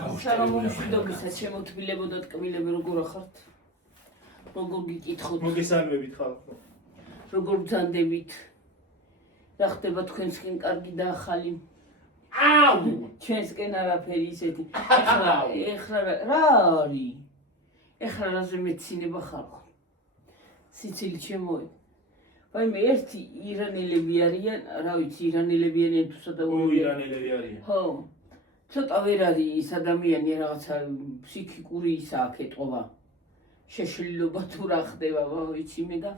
გამოსჭრებულობისაც შემოთბილებოდა ტკბილები როგორ ახართ? როგორ გიკითხოთ? მოგესალმებით ხალხო. როგორ ბრძანდებით? რა ხდება თქვენსკენ კარგი და ახალი? აუ! ჩვენსკენ არაფერი ისეთი. ეხლა რა არის? ეხლა რაზე მეცინება ხალხო? სიცილი შემოვიდა. ვაიმე ერთი ირანელები არიან, რა ვიცი, ირანელები არიან თუ სადავოები. ირანელები არიან. ხო. ცოტა ვერ არის ის ადამიანი რაღაცა ფსიქიკური ისა აქ ეტყობა. შეშლილობა თუ რა ხდება, ვიცი მე და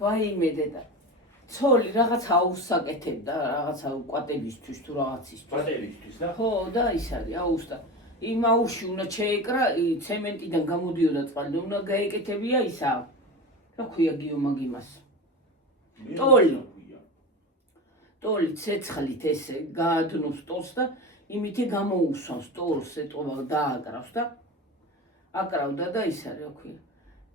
ვაიმე დედა. ცოლი რაღაცა აუსაკეთებდა, რაღაცა კვატებისთვის თუ რაღაცისთვის. კვატებისთვის და? ხო, და ის არის, აუსტა. იმ აუში უნდა შეეკრა, ცემენტიდან გამოდიოდა წყალი და უნდა გაეკეთებია ისა. რა ქვია გიომაგ იმას? ტოლი ცეცხლით ესე გაადნოს ტოლს და იმითი გამოუსვამს ტოლს ეტყობა დააკრავს და აკრავდა და ის არის რა ქვია.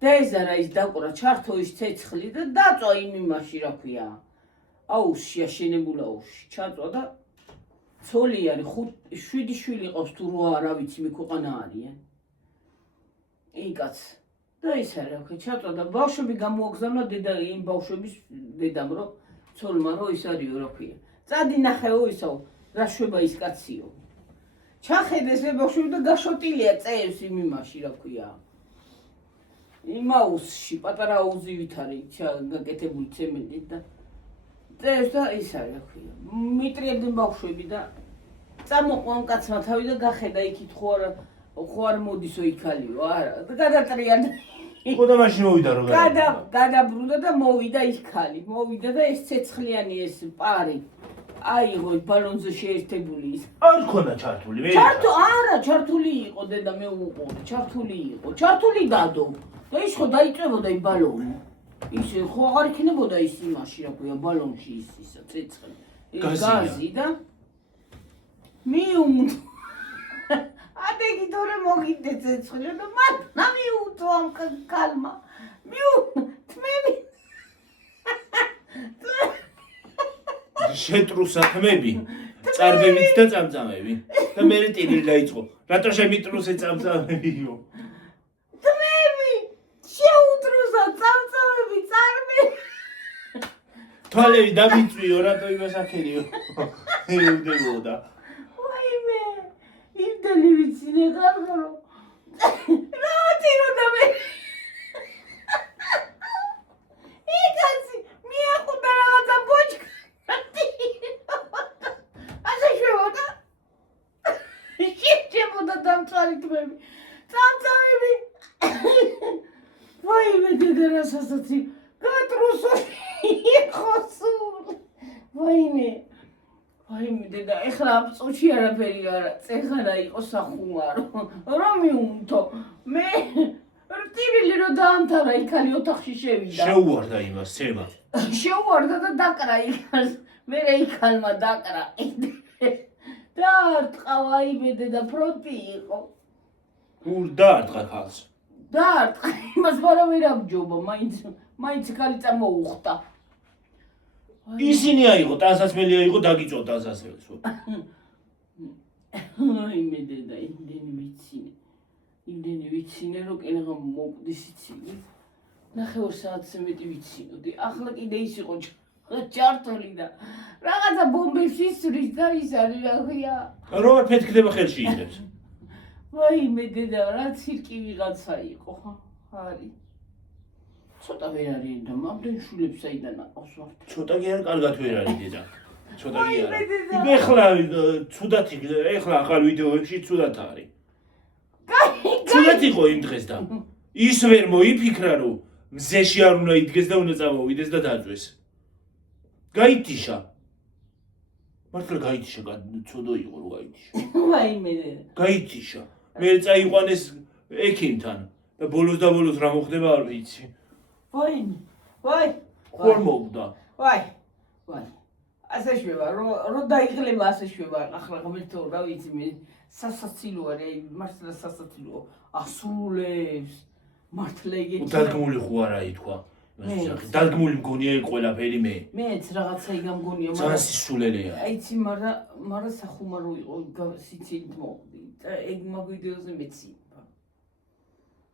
და ეს არა ის დაკვრა ჩართო ის ცეცხლი და დაწვა იმ იმაში რა ქვია. აუში აშენებულ აუში ჩაწვა და ცოლი არის 7 შვილი ყავს თუ 8 რა ვიცი მე ქვეყანა არიან. იკაც და ის არის რა ქვია ჩაწვა და ბავშვები გამოაგზავნა დედა იმ ბავშვების დედამ რომ ცოლმა რო ის არისო რა ქვია. წადი ნახეო ისო რა შვება ის კაციო. ჩახედეს მე ბავშვები და გაშოტილია წეებს იმ იმაში რა ქვია. იმ აუზში პატარა აუზივით არის გაკეთებული ცემენტით და წეებს და ის არის რა ქვია. მიტრიებდნენ ბავშვები და წამოყვან კაცმა თავი და გახედა იქით ხო არ მოდისო იქალიო არა და გადატრიალდა. ხო და მაშინ მოვიდა რომ გადაბრუნდა და მოვიდა ის ქალი. მოვიდა და ეს ცეცხლიანი ეს პარი აიღო ბალონზე შეერთებული ის. არ ქონდა ჩართული მე. არა, ჩართული იყო დედა მე უყურე, ჩართული იყო. ჩართული დადო. და ის ხო დაიწევოდა იმ ბალონი. ის ხო აღარ იქნებოდა ის იმაში რა ქვია ბალონში ის ცეცხლი. გაზი და მიუნდ ადეგი თორე მოგიდე ცეცხლი და მათნა მიუთო ამ კალმა. თმები. შეტრუსა თმები, წარბებით და წამწამები და მე ტირილი დაიწყო. რატო შემიტრუსე წამწამებიო? თმები, შეუტრუსა წამწამები, წარბები. თვალები დამიწვიო, რატო იმას აქერიო? ეუნდებოდა. ვაიმე, იმდენი ვიცინე ხალხო რომ რა ტირო და მე იკაცი მიახვდა რაღაცა ბოჭკა ასე შევოდა შეჭებოდა დამწარი თმები წამწამები ვაიმე დედა რასაცი გატრუსო იყო სულ ვაიმე დედა ეხლა ამ წუთში არაფერი არა წეხარა იყო სახუმარო რომ მიუნთო მე რტირილი რომ დაამთავრა იქალი ოთახში შევიდა შეუვარდა იმას ცემა შეუვარდა და დაკრა იქალს მერე იქალმა დაკრა და ტყავაიმე დედა ფრონტი იყო ურ დაარტყა ქალს დაარტყა იმას მაგრამ ვერ ამჯობა მაინც ქალი წამოუხტა ისინი აიღო, ტანსაცმელი აიღო, დაგიწვა ტანსაცმელს. აიმე დედა, იმდენი ვიცინე, რომ კენაღა მოკვდის იცინე. 9 საათზე მეტი ვიცინოდი. ახლა კიდე ის იყო ჩართული და რაღაცა ბომბებს ისვრის და ის არის რა ქვია. რომ არ ფეთქდება ხელში იღებს. ვაიმე დედა, რა ცირკი ვიღაცა იყო, ხო? არის. ცოტა ვერ არის და მამდენ შულებს საიდან აყავს ვართ. ცოტა კი არ კარგად ვერ არის დედა. ცოტა კი არა. ეხლა ცუდად ეხლა ახალ ვიდეოებში ცუდად არის. ცუდად იყო იმ დღეს და ის ვერ მოიფიქრა რომ მზეში არ უნდა იდგეს და უნდა წამოვიდეს და დაძვეს. გაითიშა. მართლა გაითიშა, ცუდო იყო რომ გაითიშა. ვაიმე დედა. გაითიშა. მე წაიყვანეს ექიმთან და ბოლოს რა მოხდება არ ვიცი. ვაი ხوار მოვდა ვაი ასე შვება რომ დაიღლება ასე შვება ახლა ღმერთო რა ვიცი მე სასაცილო არის მართლა სასაცილო ასრულებს მართლა იგი უდადგმული ხო არა ითქვა დადგმული მგონია ყველაფერი მე. მეც რაღაცა იგამგონია, ძალიან სისულელეა. აიცი, მაგრამ სახუმარო იყო, სიცილით მოხდი. და ეგ მაგ ვიდეოზე მეცი.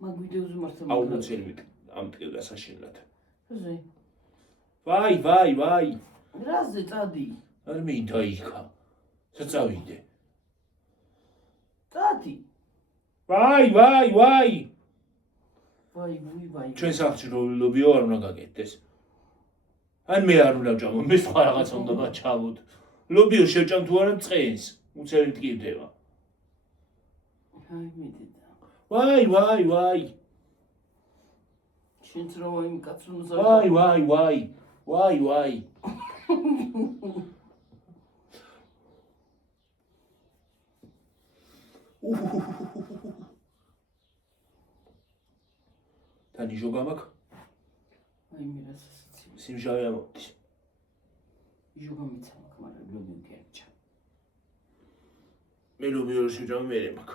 მაგ ვიდეოზე მართლა აუცილებლად ამტკივდა საშინლად. რაზე? ვაი. რაზე წადი? არ მინდა იქა. საწავიდე. წადი. ვაი. ვაი. ჩვენ სახლში ლობიო არ უნდა გაკეთდეს. ან მე არ უნდა ვჭამო, მე სხვა რაღაცა უნდა გაჩამოთ. ლობიო შევჭამ თუ არა წყენს, უცებ მტკივდება. აი მიდიდა. ვაი. შენც რო იმ კაცს უნდა ვაი. დანიშო გამაკ? აი მე რასაც სიმჟავე ამოდის. იჟო გამიცამაკ, მაგრამ ლობიო გერჩა. მე ლობიო შევჭამ მე მაქ.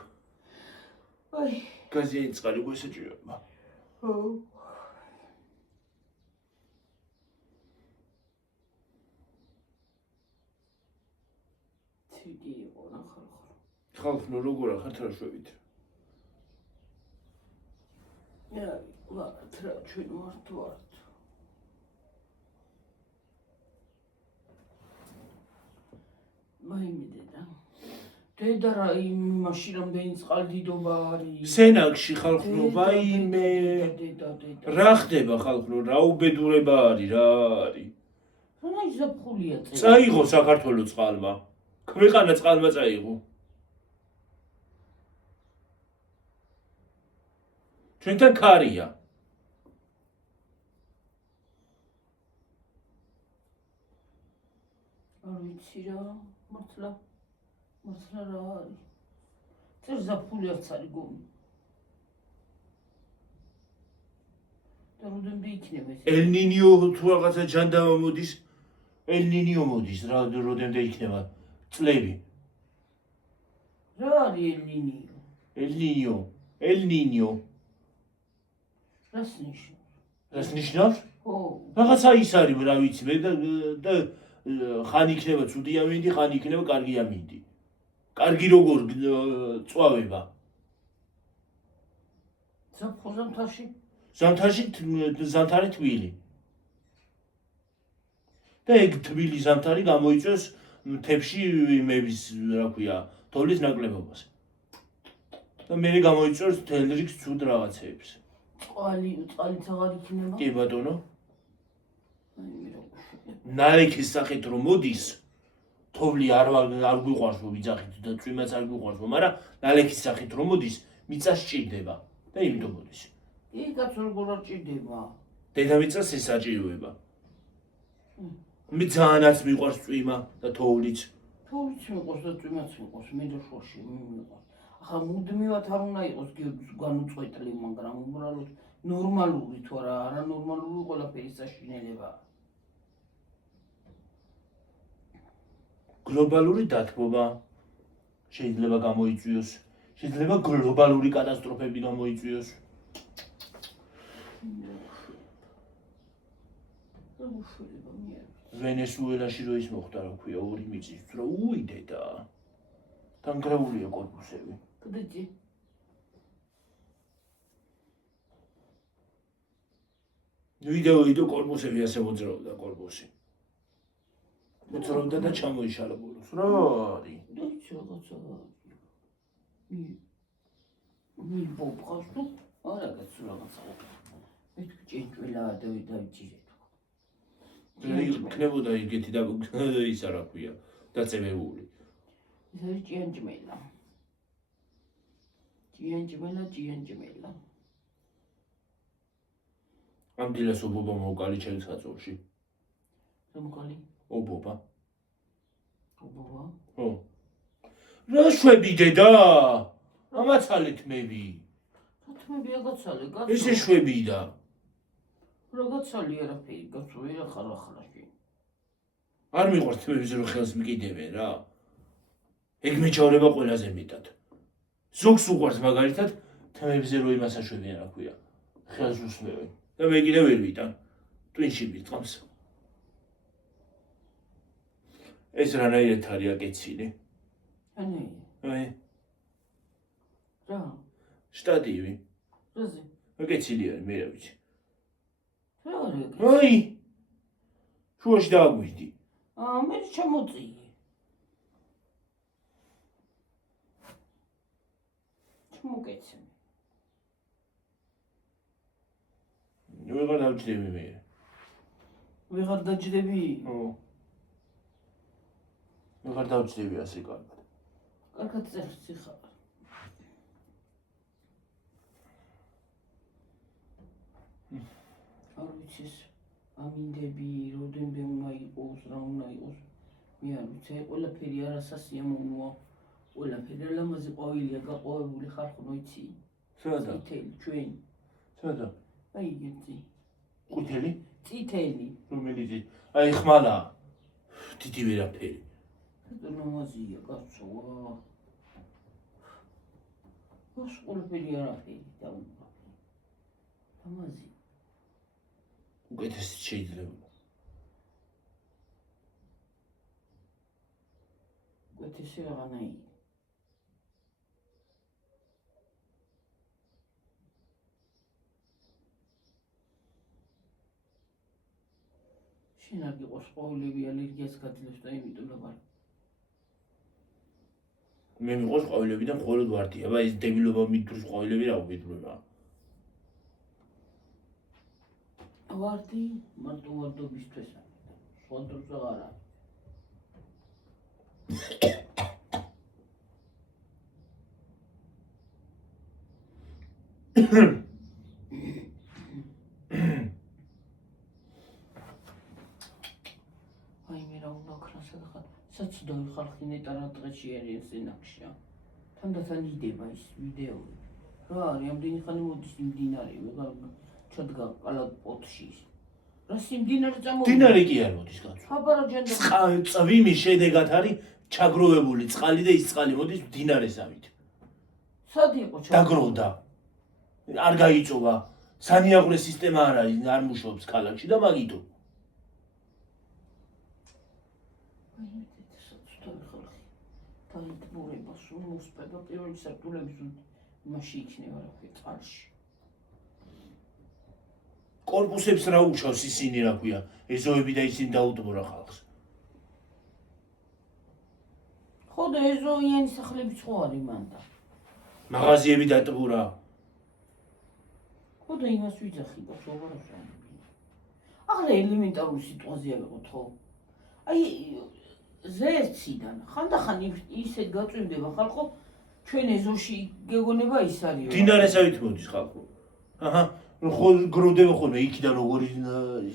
აი. გაზიანი წყალი გვესაჭიროება. ხო. თიგი იყო რა ხალხო. ხალხო როგორ ახართ რა შვებით? ვართ რა ჩვენ ვართ. მაიმიდედა. დედა რა იმაში რამდენი წყალდიდობა არის. სენაკში ხალხო ვაიმე. დედა. რა ხდება ხალხო, რა უბედურება არის, რა არის? რა ზაფხულია წელი. წაიღო საქართველოს წყალმა. ქვეყანა წყალმა წაიღო. ჩვენთან ქარია. არ ვიცი რა, მართლა რა არის. წერ ზაფხულიაც არის გონი. და როდემდე იქნება ეს? ელნინიო თუ რაღაცა ჯანდამა მოდის, ელნინიო მოდის, რა როდემდე იქნება წლები. რა არის ელნინიო. რას ნიშნავს? რას ნიშნავს? ხო. რაღაცა ის არის, რა ვიცი მე და ხან იქნება ცუდი ამინდი, ხან იქნება კარგი ამინდი. კარგი როგორ წვავება. ზამთარში? ზამთარი თბილი. და ეგ თბილი ზამთარი გამოიწვევს მთებში იმების, რა ქვია, თოვლის ნაკლებობას. და მე გამოიწვევს თელრიქს ცუდ რაღაცეებს. წყალიც აღარ იქნება? კი ბატონო. ნალექის სახით რომ მოდის, თოვლი არ გვიყვარს ვიძახით და წვიმაც არ გვიყვარს, მაგრამ ნალექის სახით რომ მოდის, მიწა სჭირდება და იმიტომ მოდის. კი, კაცო როგორ არ ჭირდება? დედამიწას ესაჭიროება. მე ძალიანაც მიყვარს წვიმა და თოვლიც. თოვლიც მიყვარს და წვიმაც მიყვარს, მე და შუაში მიყვარს. ახლა მუდმივად არ უნდა იყოს განუწყვეტლი, მაგრამ უბრალოდ ნორმალური თუ არა, არანორმალური ყველაფერი საშინელებაა. გლობალური დათბობა შეიძლება გამოიწვიოს, შეიძლება გლობალური კატასტროფები გამოიწვიოს. ვენესუელაში რო ის მოხდა, რა ქვია, 2 მიწის დრო, უიდედა. დანგრეულია კორპუსები. კდიჭი. ვიდეო კორპუსები ასე მოძრაობდა კორპუსი. მოძრაობდა და ჩამოიშალა ბოლოს. რა არის? დიჭი რაღაცა. მი ბობყავს თუ არა კაცო რაღაცა. მეთქი ჭინჭვილა და დავიჭირე. იქნებოდა იგეთი და ისა რა ქვია, დაწევებული. ეს არის ჭიანჭმელა. ჭიანჭმელა. ამ დილას ობობა მოვკალი ჩემს ხაწოვში. რომკალი? ობობა. ხო. რა შვები დედა? ამაცალეთ მები. თათმები აგაცალე, კაცო. ესე შვები და. რაღაცალი არაფერი, კაცო, ვერა ხარახალაში. არ მიყვართ თმების რო ხელს მიკიდებენ რა. ეგ მეჩავრება ყველაზე მეტად. ზოგს უყვარს მაგალითად თმებზე რო იმას აშვებიან, რა ქვია. ხელს უსმევენ. და მე კიდე ვერ ვიტან. ტვინში მიწამს. ეს რანაირად არის აკეცილი? აი. რა? შტატივი. რაზე? აკეცილი არის, მე რა ვიცი. რა არის? აი. შუაში დააგვიდი. მე ჩამოწიე. ჩამოგეცე. ვეღარ დავჭდები მე. ვეღარ დაჭდები? ვეღარ დავჭდები ასე კარგად. კარგად წერს ხარ. არ ვიცი ეს ამინდები, როდენმე უნდა იყოს, რა უნდა იყოს. მე არ ვიცი, ყველაფერი არასასია მომოა. ყველაფერი ლამაზი ყვავილია გაყვავებული ხარ ხო იცი? სადა? წითელი ჩვენ. სადა? აი იცი. ყვითელი? წითელი. რომელიცი? აი ხმალა. თითი ვერაფერი. ლამაზია კაცო. ოს ყველაფერი არაფერი დაუბრუნდა. ლამაზი. უკეთესი შეიძლება. უკეთესი რაღაცნაირი. შენ არ გიყოს ყვავილები ალერგიას გაძლევს და იმიტომ რა ვარ. მე მიყვარს ყვავილებიდან მხოლოდ ვარდი. აბა ეს დებილობა მიდროს ყვავილები რა ვიდრება. ვარდი მარტო ვარდობისთვის არის. სხვა დროს აღარ არის. აი მე რა უნდა ქრასა ხარ. საცდოი ხალხი ნეტა რა დღეში არის სენაკშია. თანდათან იდება ის ვიდეოები. რა არის ამდენი ხანი მოდის იმდინარე ვეღარ ჩადგა ყალად პოტში. რა სიმდინარე წამოვიდა? დინარე კი არ მოდის კაცო. ხაბარა ჯანდო. წვიმის შედეგად არის ჩაგროვებული წყალი და ის წყალი მოდის დინარესავით. სად იყო დაგროვდა. არ გაიწოვა. სანიაღვრე სისტემა არ არის, არ მუშაობს ქალაქში და მაგიტო. დაიტბურება სულ მოსპება პირველი სართულების იმაში იქნება რა ქვია წყალში. კორპუსებს რა უშავს ისინი რა ქვია, ეზოები და ისინი დაუტბორა ხალხს. ხო და ეზოიანი სახლები ხო არის მანდა. მაღაზიები დატბურა. ხო და იმას ვიძახი და სოღარასა. ახლა ელემენტარული სიტუაცია ვიყოთ ხო? აი ზეციდან ხანდახან ისეთ გაწვიმდება ხალხო ჩვენ ეზოში გეგონება ის არის. დინარესავით მოდის ხალხო. აჰა, ხო გროვდება ხოლმე იქიდან როგორი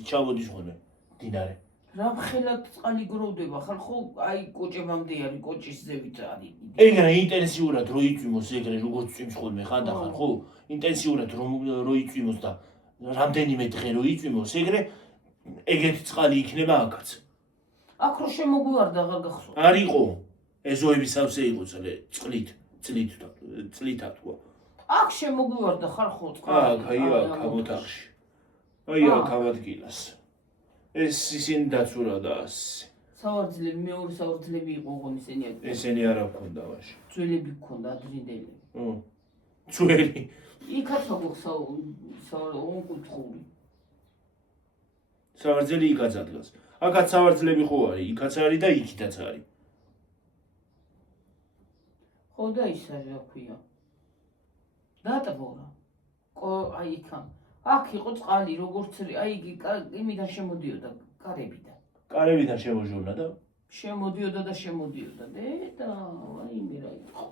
ჩამოდის ხოლმე დინარე. რა ხელად წყალი გროვდება ხალხო აი კოჭებამდე არის კოჭის ზევით არის. ეგრე ინტენსიურად რო იწვიმოს ეგრე როგორც წვიმს ხოლმე ხანდახან ხო? ინტენსიურად რო იწვიმოს და რამდენიმე დღე რო იწვიმოს ეგრე ეგეთი წყალი იქნება აქაც. აქ რო შემოგვივარდა აღარ გახსოვს. არ იყო ეზოების სავსე იყო წლით თქვა. აქ შემოგვივარდა ხალხო წყალი. აი აქ ამოთახში. აი აქ ამადგილას. ეს ისინი დაცურა და ასე. სავარძლები მეორე სავარძლები იყო ოღონდ ისინი აქ. ესენი არ აქვს დავაში. ძველები გქონდა ადრინდელები. ძველი. იქაც ოღონდ სავარძელი იქაც ადგას. აქაც სავარძლები ხო არის, იქაც არის და იქითაც არის. ხო და ის არის რა ქვია. დატბორა. აი იქამ. აქ იყო წყალი როგორც აი იგი იმიდან შემოდიოდა კარებიდან. კარებიდან შემოჟორნა და შემოდიოდა და და აი მე რა იყო.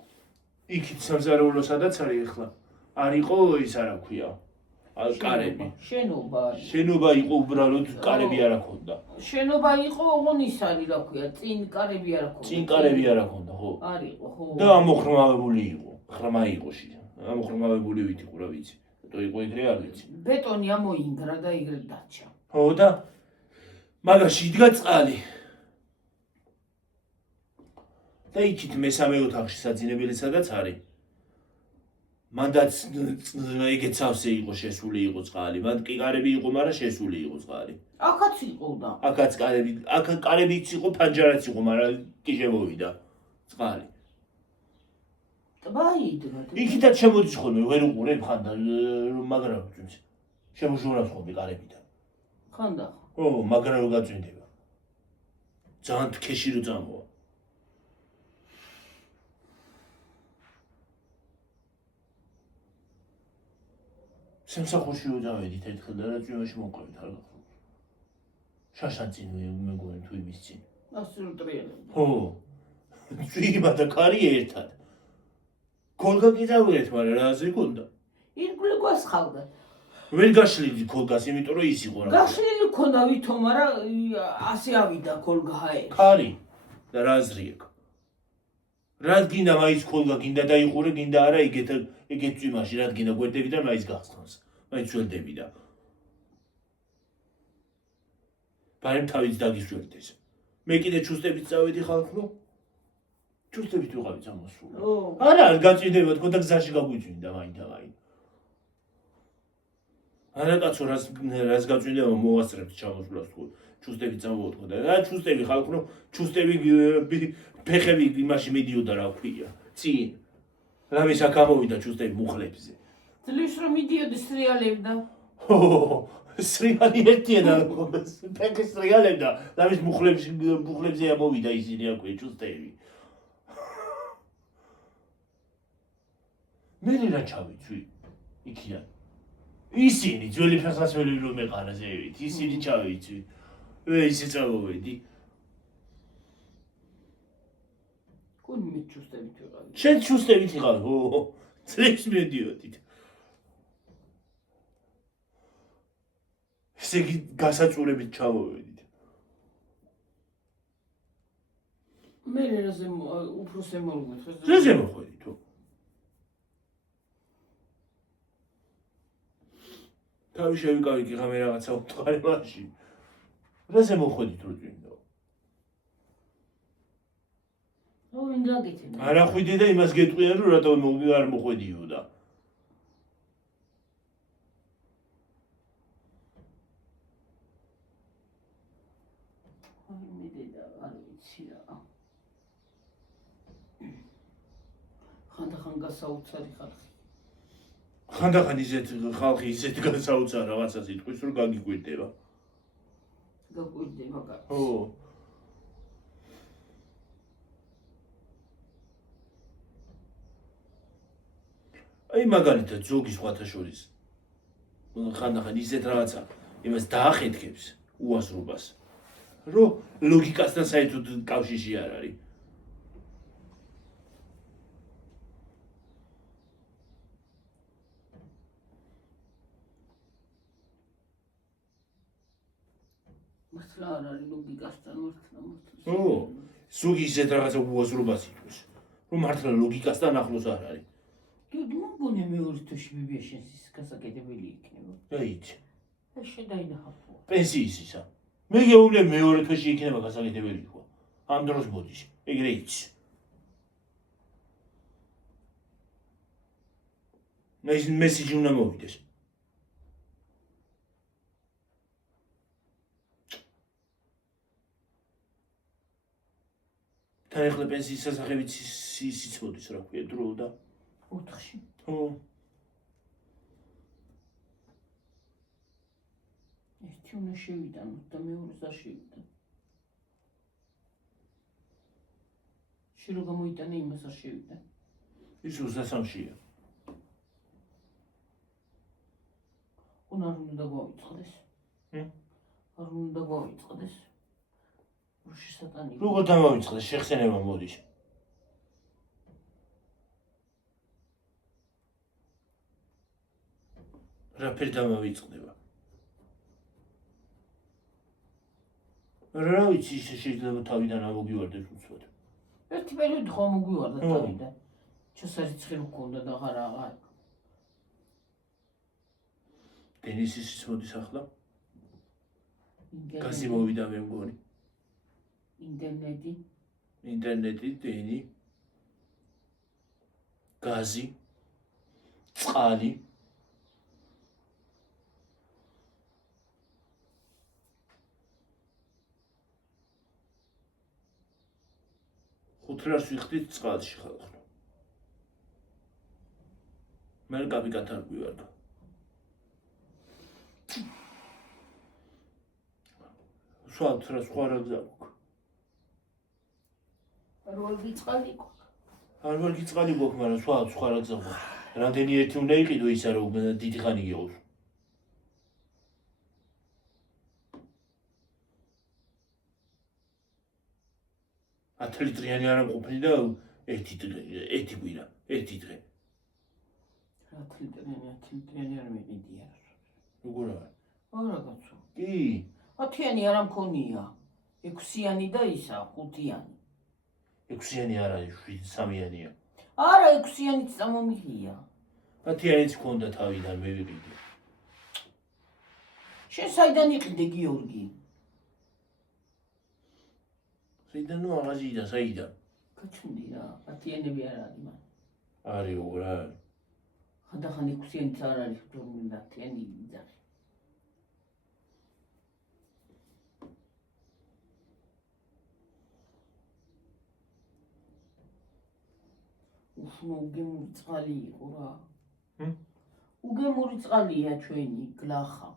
იქით სამზარეულო სადაც არის ახლა? არ იყო ის არა ქვია. კარები. შენობა იყო უბრალოდ კარები არ აქვს. შენობა იყო ოღონდ ის არის რა ქვია, წინ კარები არ აქვს. წინ კარები არ აქვს, ხო? არ იყო, ხო. და ამოხრმავებული იყო. ხრმა იყო შიდა. ამოხრმავებული ვიტიყო რა ვიცი. то იყო ეგრე არ ვიცი. ბეტონი ამოინგრა და ეგრე დარჩა. ხო და მაგაში იდგა წყალი. და იქით მესამე ოთახში საძინებელი სადაც არის. მანდაც ეგეც ავსე იყო შესული იყო წყალი. მან კი კარები იყო, მაგრამ შესული იყო წყალი. აქაც იყო და. აქაც კარებიც იყო, ფანჯარაც იყო, მაგრამ კი შემოვიდა წყალი. ტბა იდგა. იქითაც შემოდის ხოლმე, ვერ უყურებ ხანდან, მაგრამ შემოჟურავს ხოლმე კარებიდან. ხანდა. ო, მაგრამ რო გაწვინდება. ძალიან თქეში რო წამოვა. სამსახურში რო დავედით ერთხელ და რაც იმაში მოვყავით არ გახსოვს. შაშანწინ მეგონი თუ იმის წინ. ასრულტრიელები. ხო. წვიმა და კარი ერთად. ქოლგა კი დავერეთ, მაგრამ რა აზრი გონდა? ირგვლივ გვასხავდა. ვერ გაშლიდი ქოლგას, იმიტომ რომ ის იყო რა. გაშლილი ქონდა ვითომ, მაგრამ ასე ავიდა ქოლგა ჰაერი. კარი და რა აზრი აქვს? რა გინდა მაინც ქოლგა გინდა დაიყურე, გინდა არა ეგეთ წვიმაში, რა გინდა გვერდები და მაინც გახსნას. მაინც ველდები და. ბარემ თავიც დაგისვერდეს. მე კიდე ჩუსტებით წავედი ხალხო. ჩუსტებით ვიყავი წამოსული. არა, არ გაწვინდება თქო და გზაში გაგვიწვინდა მაინც. არა კაცო, რას გაწვინდება მოვასწრებთ ჩამოსვლას თქო. ჩუსტებით წამოვთქო და რა ჩუსტები ხალხო, ჩუსტები ფეხები იმაში მიდიოდა რა ქვია. წინ. რამის აქ ამოვიდა ჩუსტები მუხლებზე. ძლივს რომ მიდიოდი სრიალებდა. ო, სრიალი ერთია და ფეხი სრიალებდა. რამის მუხლებზე ამოვიდა ისინი აქვე ჩუსტები. მე რა ჩავიცვი იქიდან. ისინი ძველი ფეხსაცმელი რომ მეყარა ზევით, ისინი ჩავიცვი. ისე წავოვედი. კუნი მე ჩუსტებით ვიყავი. შენ ჩუსტებით იყავი, ო, ძლივს მედიოდით. ესე იგი გასაწურებით ჩავოვედით. მე რაზე უფრო შემოვიდეთ. რაზე მოხვედი თუ? თავი შევიკავი კი ღამე რაღაცა უთხარი მაშინ. რაზე მოხვედით რო წვინდა? უნდა გითხრა. არა ხვიდე და იმას გეტყვიან რომ რატომ არ მოხვედიო და. მე დედა არ ვიცი რა. ხანდახან გასაოცარი ხალხი. ხანდახან ისეთ ხალხი ისეთ გასაოცარ რაღაცას იტყვის რომ გაგიკვირდება. გაგვირდება კაცი. ო. აი მაგალითად ზოგი სხვათა შორის ხანდახან ისეთ რაღაცა იმას დაახეთქებს უაზრობას რომ ლოგიკასთან საერთოდ კავშირი არ არის. მართლა არ არის ლოგიკასთან მართლა. ო, ზოგი ისეთ რაღაცა უაზრობას იტყვის რომ მართლა ლოგიკასთან ახლოს არ არის. მოგონე მეორე თვეში ბიბიაშენსის გასაკეთებელი იქნება. დაიცი. ეს შედაინახავ. პენსიის ისა. მე გეუბნები მეორე თვეში იქნება გასაკეთებელი ხო? ამ დროს მოდის. ეგრე იცი. მესიჯი უნდა მოვიდეს. თან ახლა პენსიის სასახებიც ისიც მოდის რა ქვია დრო და 4-ში. ხო. ერთი უნდა შევიტანოთ და მეორეს არ შევიტან. შენ რო გამოიტანე იმას არ შევიტან. ის 23-ია. არ უნდა გავიწყდეს. არ უნდა გავიწყდეს. რო შესატანი. როგორ დამავიწყდეს შეხსენება მოდის. რაფერ დამავიწყდება? რა ვიცი შეიძლება თავიდან ამოგივარდეს უცბად. ერთი პერიოდი ხომ მოგვივარდა თავიდან. ჩასარიცხი რო ქონდა და აღარ. დენისის მოდის ახლა? გაზი მოვიდა მე მგონი. ინტერნეტი, დენი. გაზი. წყალი ხუთლარს ვიხდით წყალში ხალხო მე კაბი გათარგვივარ სხვა რა გზა გვაქვს არ ვარ გიწყალი გვაქვს არ ვარ გიწყალი გვაქვს მაგრამ სხვა რა გზა გვაქვს რამდენი ერთი უნდა იყიდო ისა რომ დიდი ხანი გიყოს 10 ლიტრიანი არ მყოფნი და ერთი კვირა ერთი დღე რა 10 ლიტრიანი არ მეყიდია როგორ არა არა კაცო კი 10-იანი არ მქონია 6-იანი და ისა 5-იანი 6-იანი არ არის 7-3-იანია არა 6-იანიც წამომიღია 10-იანიც მქონდა თავიდან მე ვიყიდე შენ საიდან იყიდე გიორგი საიდან ნუ აღაზიდა საიდან გაჩნდი რა 10-იანები არ არის მან არის რა ხანდახან 6-იანიც არ არის თორმეტ 10-იანი იძახი უგემური წყალი იყო რა უგემური წყალია ჩვენი გლახა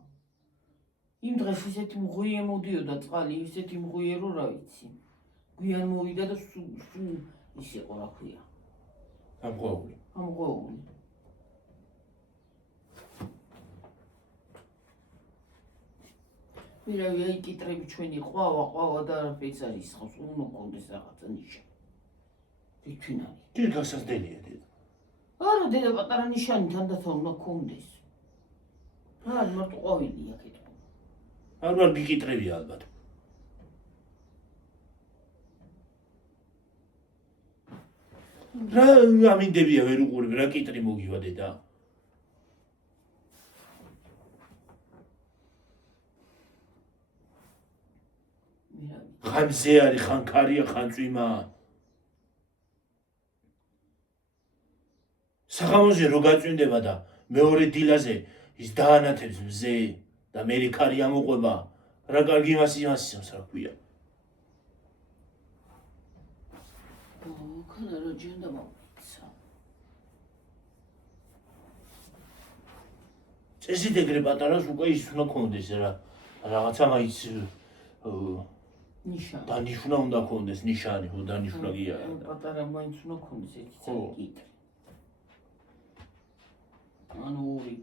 იმ დღეს ისეთი მღვიე მოდიოდა წყალი ისეთი მღვიე რომ რა ვიცი გვიან მოვიდა და სულ ის იყო რა ქვია ამღვეული ვირავი აი კიტრები ჩვენი ყვავა და არაფერს არ ისხავს უნდა მქონდეს რაღაცა ნიშანი თვითონ არის კი გასაზრდელია დედა არა დედა პატარა ნიშანი თანდათან უნდა მქონდეს რა მარტო ყვავილია კითხვა არ ვარ გიკიტრები ალბათ რა ამინდებია ვერ უყურებ რა კიტრი მოგივა დედა ხან ზე არის ხან ქარია ხან წვიმაა საღამოზე რო გაწვინდება და მეორე დილაზე ის დაანათებს მზე და მე ქარი ამოყვება რა კარგი მასის რა ქვია ქანა რა ჯენდა მოვიცა წესით ეგრე პატარას უკვე ის უნდა კონდეს რა რაღაცა მაიც ნიშანი დანიშნა უნდა კონდეს ნიშანი ხო დანიშნა კი არა პატარა მაინც უნდა კონდეს ერთი კიტრი ანუ ორი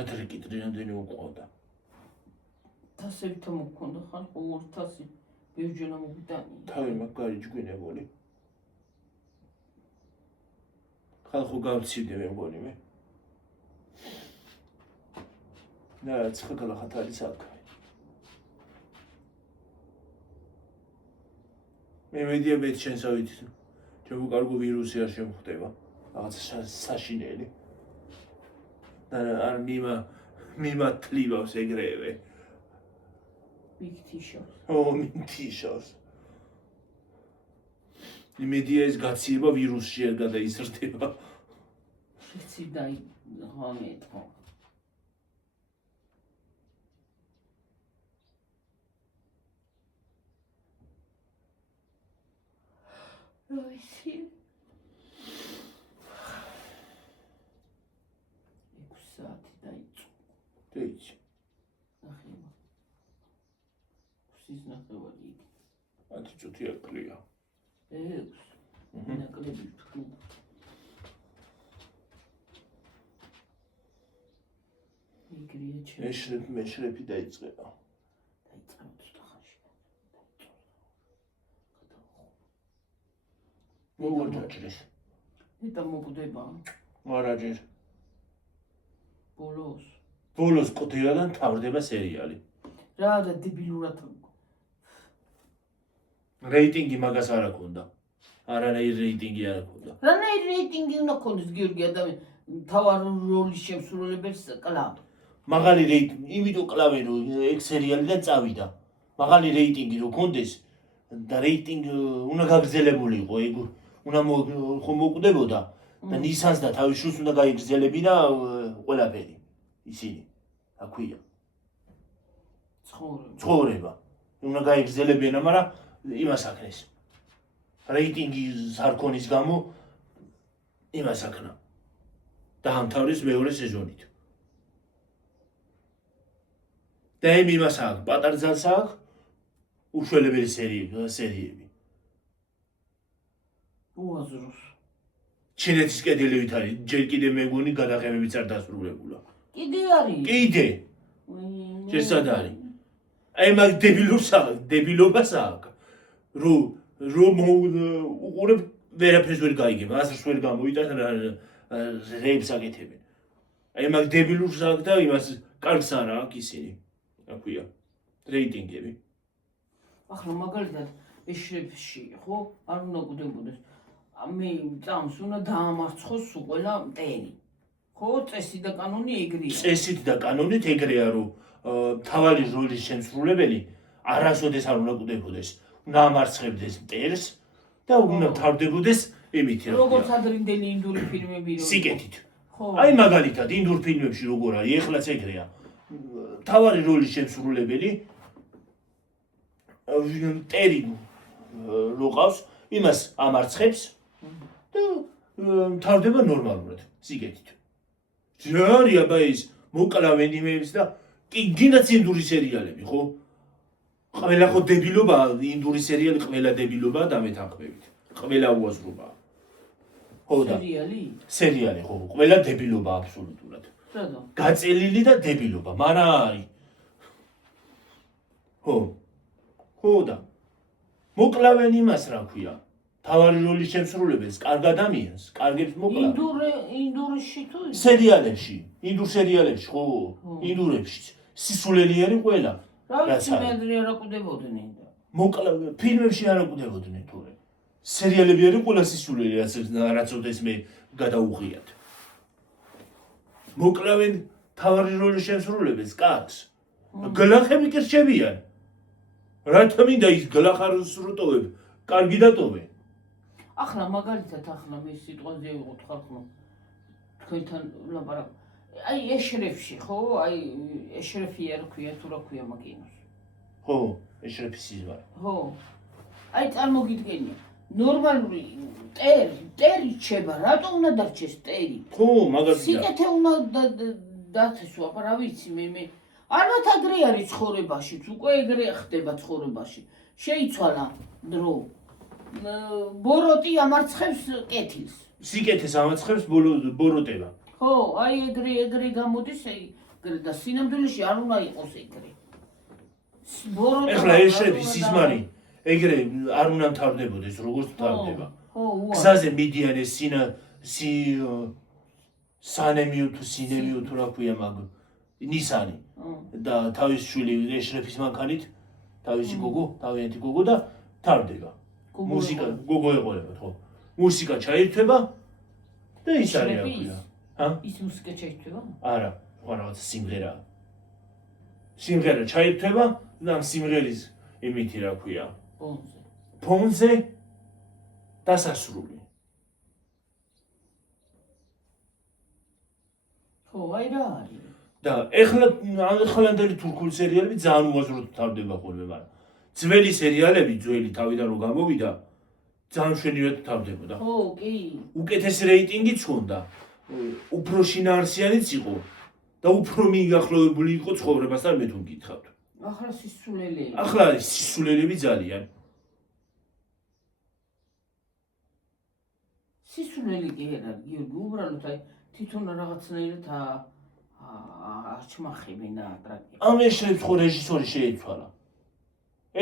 ათრი კიტრი რამდენი უყავდა თასებით მოგქონდა ხან 2000 ბევრჯერ მოგიტანია თავი მაგარი ჯგვინებული ხალხო გავცივდე მე მგონი მე და ცხაკალა ხათალის აქ მე მედიაბეთ შენსავით ჩემო კარგო ვირუსი არ შემხვდება რაღაცა საშინელი და არ მიმათლივავს ეგრევე მიქთიშავს მითიშავს იმედია ეს გაციება ვირუსში არ გადაიზრდება შეცი დაი ღამეთო როისი 6 საათი დაიწყო დეიჩი ნახევა სიზ ნახევარი 10 წუთი აკლია 6 ნაკლები თუ მიგრია ჩემ მეშრეფი დაიწყება როგორ დაჭრეს? ეტა მოკვდება. არა ჯერ. ბოლოს ყდივადან თავდება სერიალი. რა და დებილურად რეიტინგი მაგას არ აქვს. არანაირი რეიტინგი არ აქვს. რანაირი რეიტინგი უნდა ქონდეს გიორგი ადამიანი თავარ როლის შემსრულებელს კლავ. მაღალი რეიტინგი, იმიტომ კლავენ რომ ეგ სერიალიდან წავიდა. მაღალი რეიტინგი რო ქონდეს და რეიტინგი უნდა გაგრძელებული იყო ეგ უნდა ხომ მოკვდებოდა და ნისანს და თავის შვილს უნდა გაიგრძელებინა ყველაფერი ისინი აქვია ცხოვრება უნდა გაიგრძელებინა მაგრამ იმას აქნეს რეიტინგის არქონის გამო იმას აქნა დაამთავრეს მეორე სეზონით და იმას აქვს პატარ ძალს აქვს უშველებელი სერიები უაზროს ჩინეთის კედელივით არის ჯერ კიდე მეგონი გადაღებებიც არ დასრულებულა კიდე არის კიდე შესად არის აი მაგ დებილობას აქვს რომ უყურებ ვერაფერს ვერ გაიგებ ასრს ვერ გამოიტან რეებს აკეთებენ აი მაგ დებილურს აქვს და იმას კარგს არ აქვს ისინი აქვია რეიტინგები ახლა მაგალითად ეშრეფში ხო არ უნდა გვდებოდეს მე წამს უნდა დაამარცხოს ყველა მტერი ხო წესი და კანონი ეგრეა წესით და კანონით ეგრეა რომ თავარი როლის შემსრულებელი არასოდეს არ უნდა გვდებოდეს უნდა ამარცხებდეს მტერს და უნდა თავდებოდეს იმით როგორც ადრინდელი ინდური ფილმები რო სიკეთით აი მაგალითად ინდურ ფილმებში როგორ არის ეხლაც ეგრეა თავარი როლის შემსრულებელი მტერი რო ყავს იმას ამარცხებს და თავდება ნორმალურად სიკეთით ჯარი აბა ის მოკლავენ იმებს და კიდაც ინდური სერიალები ხო ყველა ხო დებილობაა ინდური სერიალი ყველა დებილობაა დამეთანხმებით ყველა უაზრობაა ხო და სერიალი ხო ყველა დებილობაა აბსოლუტურად გაწელილი და დებილობა მაგრამ არის ხო და მოკლავენ იმას რა ქვია თავარი როლის შემსრულებელს კარგ ადამიანს კარგებს მოკლავენ ინდურში თუ სერიალებში ინდურ სერიალებში ხო ინდურებში სისულელი არის ყველა რა ვიცი მე არ აკვდებოდნენ და მოკლავენ ფილმებში არ აკვდებოდნენ თორე სერიალები არის ყველა სისულელი რაც ოდეს მე გადაუღიათ მოკლავენ თავარი როლის შემსრულებელს კარგს გლახები კი რჩებიან რათა მინდა ის გლახარს როტოვებ კარგი დატოვე ახლა მაგალითად ახლა მე სიტყვაზე ვიყოთ ხალხო თქვენთან ლაპარაკ აი ეშრეფში ხო აი ეშრეფი არ ქვია თუ რა ქვია მაგინოს ხო ეშრეფის ვარ ხო აი წარმოგიდგენია ნორმალური ტერი ჩება რატომ უნდა დარჩეს ტერი ხო მაგალითად სიკეთე უნდა დათესო აბა რა ვიცი მე ალბათ აგრე არის ცხოვრებაში უკვე ეგრე ხდება ცხოვრებაში შეიცვალა დრო ბოროტი ამარცხებს კეთილს სიკეთეს ამარცხებს ბოროტება ხო აი ეგრე გამოდის ეგრე და სინამდვილეში არ უნდა იყოს ეგრე ბოროტი ეხლა ეშრები სიზმარი ეგრე არ უნდა მთავრდებოდეს როგორც მთავრდება გზაზე მიდიან ეს სანემიო თუ სინემიო თუ რა ქვია მაგ ნისანი და თავის შვილი ეშრეფის მანქანით თავისი გოგო თავიანთი გოგო და თავდება მუსიკა გოგო ეყოლებათ ხო მუსიკა ჩაირთვება და ის არის აქვია ის მუსიკა ჩაირთვება არა სხვა რაღაც სიმღერა ჩაირთვება და ამ სიმღერის იმითი რა ქვია ფონზე დასასრული ხო აი რა არის და ახლანდელი თურქული სერიალები ძალიან უაზროდ თავდება ხოლმე მაგრამ ძველი სერიალები ძველი თავიდან რო გამოვიდა ძალიან მშვენივრად თავდებოდა ხო კი უკეთესი რეიტინგიც ჰქონდა უფრო შინაარსიანიც იყო და უფრო მიახლოვებული იყო ცხოვრებასთან მე თუ მკითხავთ ახლა სისულელები ახლა არის სისულელები ძალიან სისულელი კი არა გიორგი უბრალოდ აი თვითონ რაღაცნაირად არჩმახებენ ატრაკი ამ ეშრებს ხო რეჟისორი შეიცვალა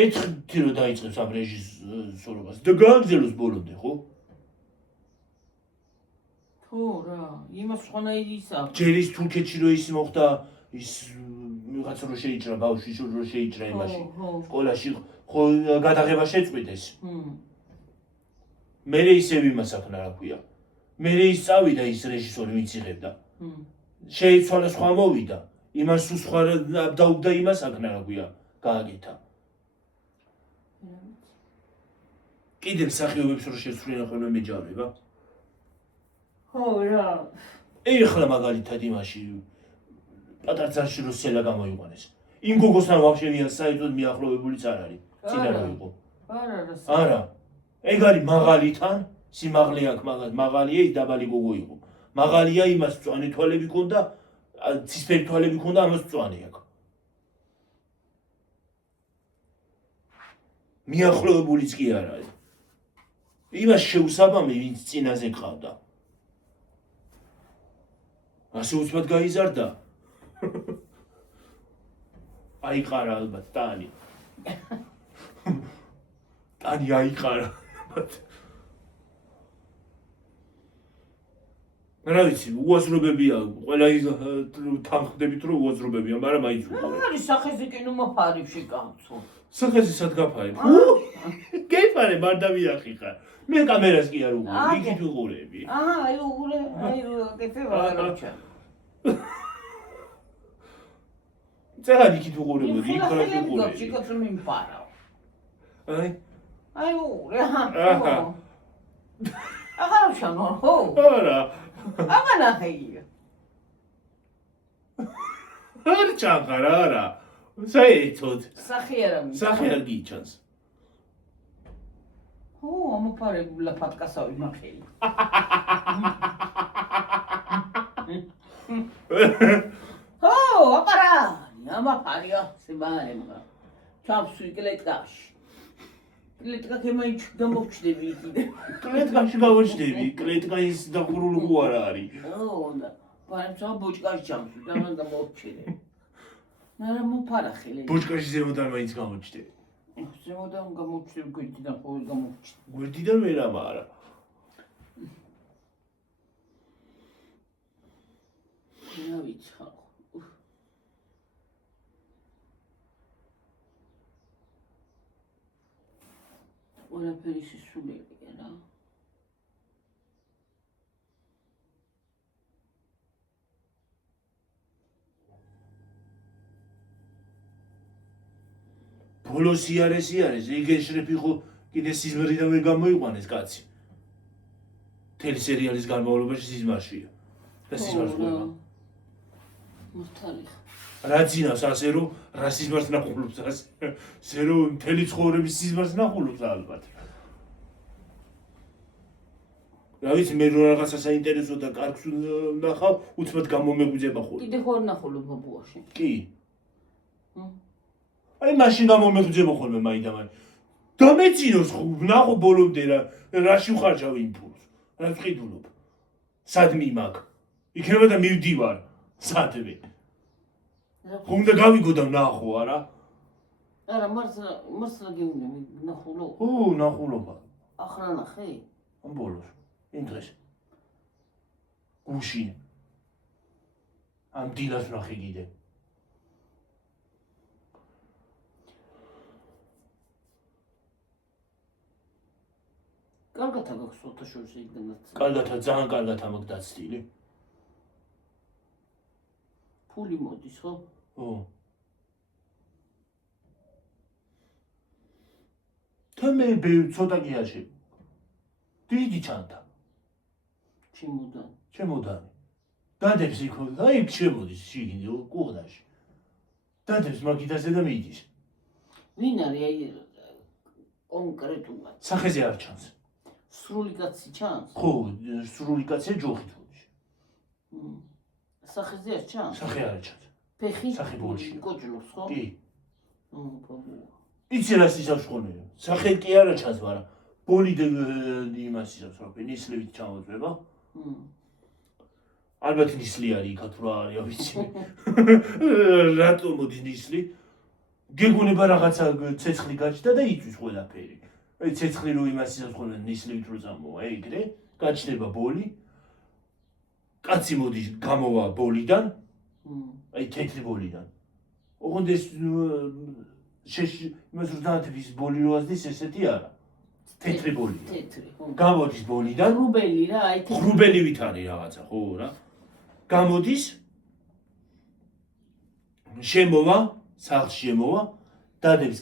ერთხელ რო დაიწყებს ამ რეჟისორობას და გააგზელოს ბოლომდე ხო ხო რა იმას სხვანაირი ისა ჯერ ის თურქეთში რო ის მოხდა ის ვიღაცა რო შეიჭრა ბავშვი რო შეიჭრა იმაში სკოლაში ხო გადაღება შეწყვიტეს მე ისევ იმას აქნა რა ქვია მე ის წავიდა ის რეჟისორი მიციღებდა შეიცვალა სხვა მოვიდა იმას სხვა დაუგდა იმას აქნა რა ქვია გააკეთა კიდევ სახეობებს რო შეცვლიან ხოლმე მეჯავრება. ხო რა. ეხლა მაგალითად იმაში პატარ ძარში რო სელა გამოიყვანეს. იმ გოგოსთან ვახშევიან საერთოდ მიახლოვებულიც არ არის. წინა რა იყო. არა. ეგ არის მაღალითან, სიმაღლე აქვს მაგას, მაღალია ის დაბალი გოგო იყო. მაღალია იმას წვანი თვალები ქონდა, ცისფერი თვალები ქონდა, ამას წვანი აქვს. მიახლოვებულიც კი არ არის. იმას შეუსაბამი ვინც წინაზე ყავდა. ასე უცბად გაიზარდა. აიყარა ალბათ ტანი. ტანი აიყარა. რა ვიცი, უაზრობებია, ყველა თანხდებით რომ უაზრობებია, მაგრამ მაინც უყურებ. არის სახეზე კი ნუ მოფარიფში გამწო. სახეზე სად გაფარებ? გეფარე მანდავიახი ხარ. მე კამერას კი არ უყურებ, იქით უყურები. აი უყურე, აი კეთე ვაროჩა. წერად იქით უყურებოდი, იქ რა უყურები. ჩიკოც მიმფარავ. აი? აი უყურე, აჰა. აღარ შანო, ხო? არა. ამანახია. არ ჩახარ, არა. საერთოდ. სახე არა მინდა. სახე არ გიჩანს. ო, ამოფარებულა პატკასავი მახელი. ო, აპარა, ამაფარია, სიბაება. ჩავსვი კლეტკაში. კლეტკა კემაიჩ გამოვჩდები იქიდან. კლეტკაში გავჩდები, კლეტკა ის დახურული ხო არა არის. ო, და პარემცა ბოჭკაში ჩავსვი და მან გამოვჩდები. არა მოფარა ხელი. ბოჭკაში ზემოდან მაინც გამოჩდები. ზემოდან გამოვჩდები, გვერდიდან ყოველ გამოვჩდები. გვერდიდან ვერა არა. რა ვიცი ხალხო. ყველაფერი სისულელია რა. ბოლოს იარესი არის, ეგენშრეფი ხო კიდე სიზმრიდან ვერ გამოიყვანეს კაცი. მთელი სერიალის განმავლობაში სიზმარშია. და სიზმარს ყვება. მართალი. რა ძინავს ასე რომ რა სიზმარს ნახულობს ასე რომ მთელი ცხოვრების სიზმარს ნახულობს ალბათ. რა ვიცი მე რო რაღაცა საინტერესო და კარგს ნახავ, უცბად გამომეგვიძება ხოლმე. კიდე ხო არ ნახულობ ბაბუაში. კი. აი მაშინ გამომეგვიძება ხოლმე მაინდამაინც. და მეწინოს ხო ნახო ბოლომდე რაში ვხარჯავ იმ ფულს. რა ვყიდულობ. სადმი მაგ. იქნება და მივდივარ. სადმე. უნდა გავიგო და ვნახო, არა? არა, მართლა გეუბნები, ნახულო. ო, ნახულობა. ახლა ნახე? ამ ბოლოს. იმ დღეს. გუშინ. ამ დილას ვნახე კიდე. კარგად აქვს ოთაშორის იქნებაც. კარგათა, ძალიან კარგად ამაკ დაცდილი. ფული მოდის, ხო? ო. და მე ცოტა კი აშე. დიდი ჩანდა. ჩემოდან. ჩემოდანი. დადებს იქ, აი შემოდის შიგნით კუღდაში. დადებს მაგიდაზე და მიდის. ვინ არის აი კონკრეტულად? სახეზე არ ჩანს. სრული კაცი ჩანს? ხო, სრული კაცია ჯოხით მოდის. სახეზე არ ჩანს? სახე არ ჩანს. ფეხი? სახე ბოლშია. კოჭლობს, ხო? კი. ბაბუა. იცი რა ისავს ხონია. სახე კი არა ჩანს, მაგრამ ბოლი იმას ისავს რა, ნისლებით ჩამოწვება. ალბათ ნისლი არის იქ თუ რა არის, ვიცი. რატომ მოდის ნისლი? გეგონება რაღაცა ცეცხლი გაჩნდა და იწვის ყველაფერი. აი ცეცხლი რო იმას ისავს ხოლმე ნისლით რო წამოვა, ეგრე გაჩნდება ბოლი. კაცი მოდის გამოვა ბოლიდან. აი თეთრი ბოლიდან. ოღონდ ეს იმას რო დაათების ბოლი რო ასდის ესეთი არა. თეთრი ბოლია. თეთრი, ხო. გამოდის ბოლიდან. ღრუბელი რა, აი თეთრი. ღრუბელივით არის რაღაცა, ხო რა. გამოდის შემოვა, სახლში შემოვა დადების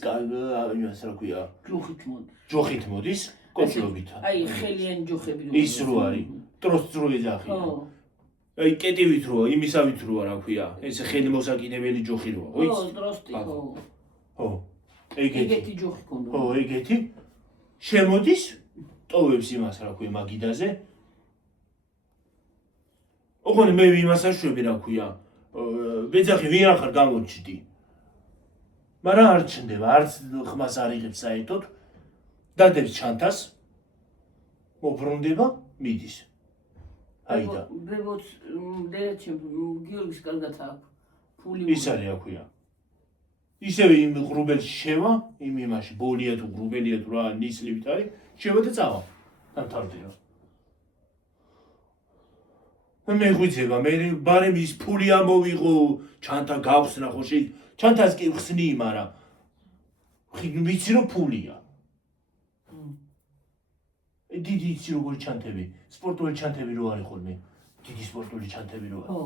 იმას რა ქვია, ჯუხით მოდი. ჯოხით მოდის, კოჭლობით. აი ხელიანი ჯუხები ის რო არის, დროს დრო ეძახია. ხო. აი კეტივით როა, იმისავით როა რა ქვია, ეს ხელი მოსაკიდებელი ჯოხი როა, ხო, იცი? დროსტი ხო. ხო. ეგეთი. ეგეთი ჯუხი ქონდა. ხო, ეგეთი. შემოდის, ტოვებს იმას რა ქვია მაგიდაზე. ოღონდ მე იმას აშვები რა ქვია. ვეძახი ვინ ახარ გამოჩდი. მაგრამ არ ჩნდება, არც ხმას არ იღებს საერთოდ. დადებს ჩანთას. მობრუნდება, მიდის. აი და ბებოც დედაჩემ გიორგის კარგად აქვს. ფული ის არის რა ქვია. ისევე იმ ღრუბელში შევა, იმ იმაში ბოლია თუ ღრუბელია თუ რა ნისლივით არის, შევა და წავა. დამთავრდება. მე ღვიძება, მე ბარემ ის ფული ამოვიღო, ჩანთა გავხსნა ხო შე, ჩანთას კი ხსნი, მაგრამ ვიცი რომ ფულია. დიდი იცი როგორი ჩანთები, სპორტული ჩანთები რო არის ხოლმე, დიდი სპორტული ჩანთები რო არის. ხო.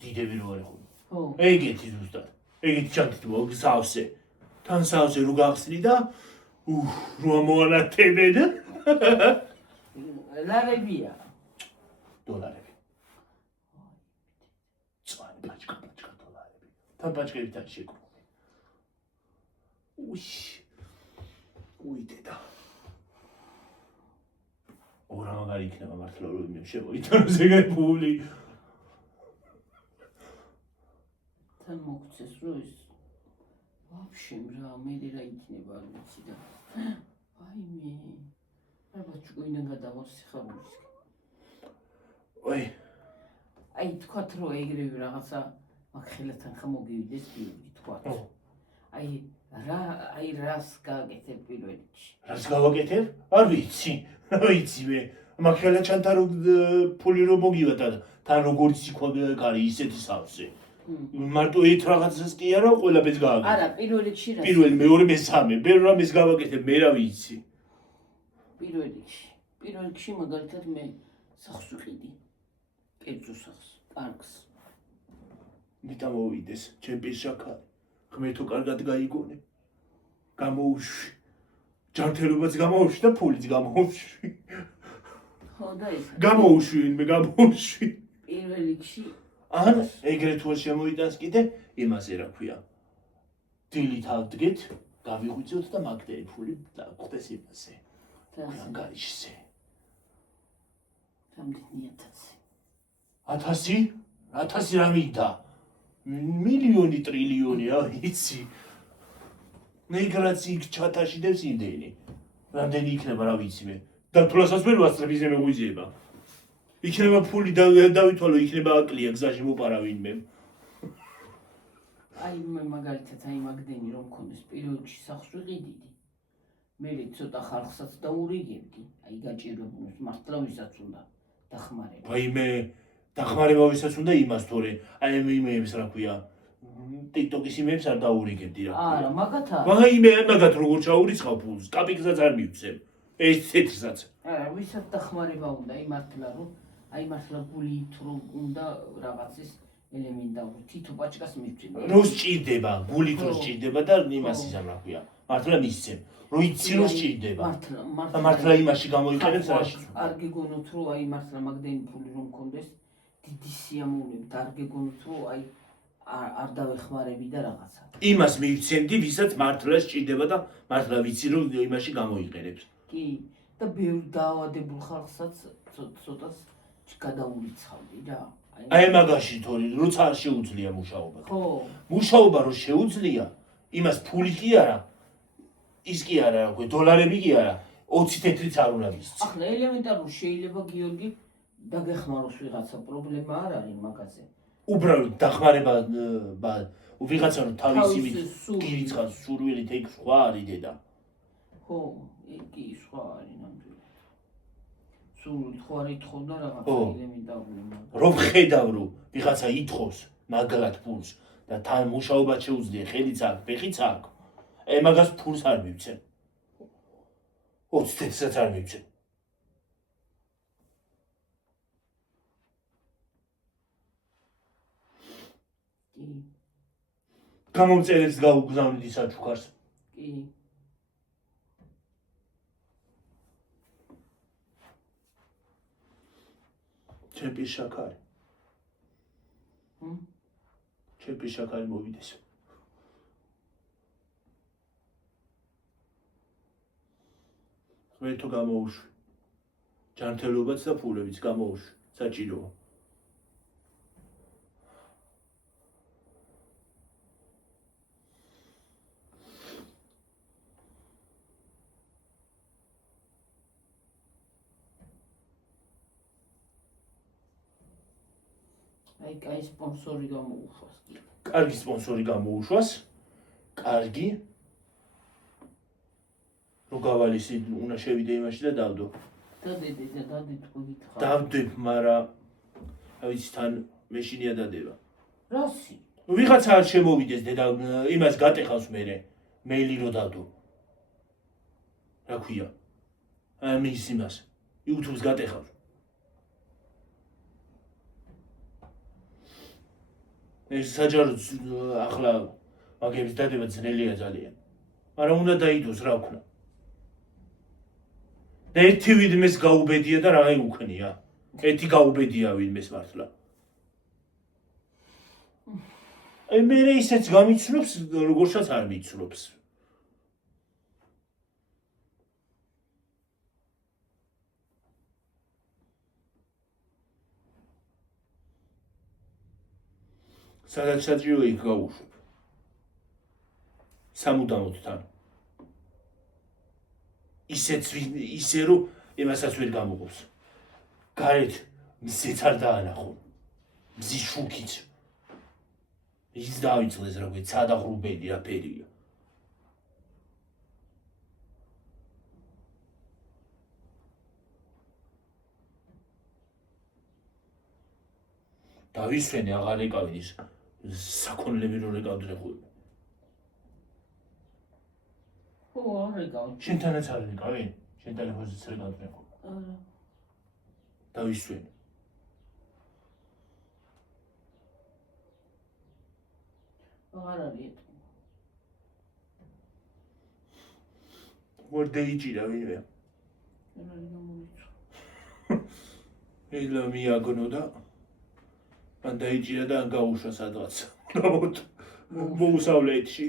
დიდები რო არის ხოლმე. ხო. ეგეთი ზუსტად. ეგეთი ჩანთით მოგსავსე. თან სავსე რო გახსნი და რო ამოანათებენ. ლარებია. დოლარები. წვანი პაჭკა დოლარები. თან პაჭკებით არ შეკრული. უი დედა. ორ მაგარი იქნება მართლა რომ მე შემოიტანოს ეგრე ფული. თან მოგცეს რომ ის ვაფშე რა მე რა იქნება არ ვიცი და აი მე აბა ჭუინან გადავოს სიხარულის. აი აი თქვათ რომ ეგრევე რაღაცა მაგ ხელთან ხა მოგივიდეს გიორგი თქვათ. აი რას გააკეთებ პირველ რიგში? რას გავაკეთებ? არ ვიცი. რა ვიცი მე. მაგ ხელა ჩანთა რომ ფული რომ მოგივა და თან როგორც იქვა კარი ისეთი სავსე. მარტო ეთ რაღაცას კი არა, ყველაფერს გააკეთე. არა, პირველ რიგში რა? პირველი, მეორე, მესამე, ბევრ რამეს გავაკეთებ, მე რა ვიცი. პირველ რიგში მაგალითად მე სახს ვიყიდი. კერძო სახს, პარკს. მე დამოვიდეს, ჩემპიონს შაქარი. ღმერთო კარგად გაიგონე. გამოუშვი. ჯანმრთელობაც გამოუშვი და ფულიც გამოუშვი. ხო და ეს. გამოუშვი, მე გამოუშვი. პირველ რიგში ან ეგრეთ თუ შემოიტანს კიდე იმაზე რა ქვია. დილით ავდგეთ, გავიღვიძოთ და მაგდენი ფული დაგვხდეს იმაზე. განგარიშზე. რამდენი 1000? 1000 რა მინდა? მილიონი, ტრილიონი, იცი. მიგრაცი ჩათაში დევს იმდენი. რამდენი იქნება რა ვიცი მე. და თულასაც ვერ ვასწრებ ისე მეღვიძება. იქნება ფული დავითვალო, იქნება აკლია გზაში მოპარა ვინმე. აი მე მაგალითად აი მაგდენი რომ მქონდეს პირველ რიგში სახს ვიყიდიდი. მე ცოტა ხალხსაც დაურიგებდი. აი გაჭირებულს მართლა ვისაც უნდა დახმარება. აი მე დახმარება ვისაც უნდა იმას თორე აი იმეებს რა ქვია. TikTok-ის იმეებს არ დაურიგებდი რა ქვია. არა, მაგათ არა. აი მე მაგათ როგორ ჩაურიცხავ ფულს, კაპიკსაც არ მივცემ. ეს ცეტრსაც. არა, ვისაც დახმარება უნდა, აი მართლა რომ აი მართლა გულით რომ უნდა რაღაცის ელემენტარი თითო პაჭკას მივცემ. რო სჭირდება, გულით რო სჭირდება და იმას იზამ რა ქვია. მართლა მისცემ. რო იცი რომ სჭირდება. მართლა იმაში გამოიყენებს რაში. არ გეგონოთ რომ აი მართლა მაგდენი ფული რომ მქონდეს დიდი სიამოვნებით არ გეგონოთ რომ აი არ დავეხმარები და რაღაცა. იმას მივცემდი, ვისაც მართლა სჭირდება და მართლა ვიცი რომ იმაში გამოიყენებს. კი, და ბევრ დაავადებულ ხალხსაც ცოტას გადაურიცხავდი რა. აი მაგაში თორე როცა არ შეუძლია მუშაობა. ხო. მუშაობა რო შეუძლია, იმას ფული კი არა. ის კი არა, რა ქვია, დოლარები კი არა, 20 თეთრიც არ უნდა მისცი. ახლა ელემენტარულ შეიძლება გიორგი დაგეხმაროს ვიღაცა პრობლემა არ არის მაგაზე. უბრალოდ დახმარება ვიღაცა რომ თავისი გირიცხავს სურვილით ეგ სხვა არის დედა. ხო, ეგ კი სხვა არის ნამდვილად. სურვილით ხო არ ითხოვდა რაღაცა ელემენტარული მაგრამ. რომ ხედავ რომ ვიღაცა ითხოვს მაგრად ფულს და თან მუშაობა შეუძლია, ხელიც აქვს, ფეხიც აქვს. მაგას ფულს არ მივცემ. 20 თეთრსაც არ მივცემ. გამომწერებს გავუგზავნით ის აჩუქარს. კი. ჩემპის შაქარი. ჩემპის შაქარი მოვიდეს. მე თუ გამოუშვი. ჯანმრთელობაც და ფულებიც გამოუშვი. საჭიროა. აი, კაი სპონსორი გამოუშვას. კარგი სპონსორი გამოუშვას. კარგი. რო გავალისი უნდა შევიდე იმაში და დავდო. დადე თუ გითხარ. დავდებ, მაგრამ რა ვიცი თან მეშინია დადება. რასი? ვიღაცა არ შემოვიდეს დედა იმას გატეხავს მერე. მეილი რო დავდო. რა ქვია? ამის იმას. YouTube-ს გატეხავს. ეს საჯარო ახლა მაგების დადება ძნელია ძალიან. მაგრამ უნდა დაიდოს რა ვქნა. და ერთი ვინმეს გაუბედია და რა უქნია. ერთი გაუბედია ვინმეს მართლა. აი მე ისეც გამიცნობს, როგორცაც არ მიცნობს. სადაც საჭირო იქ გავუშვებ. სამუდამოდ თან. ისე რომ იმასაც ვერ გამოყოფს. გარეთ მზეც არ დაანახო. მზის შუქიც. ის დავიწყდეს რა გვეცა და ღრუბელი რა ფერია. დავისვენე აღარ ეკავენ ის საქონლები რო ეკავდნენ ხოლმე. ხო, არ ეკავენ. შენთანაც არ ეკავენ? შენ ტელეფონზეც ეკავდნენ ხოლმე. არა. დავისვენე. აღარ არის. ვერ დაიჭირა ვინმე. არ არის გამომიწვა. ელა მიაგნო და ან დაიჭირა და ან გაუშვა სადღაც. რავოთ. მოუსავლეთში.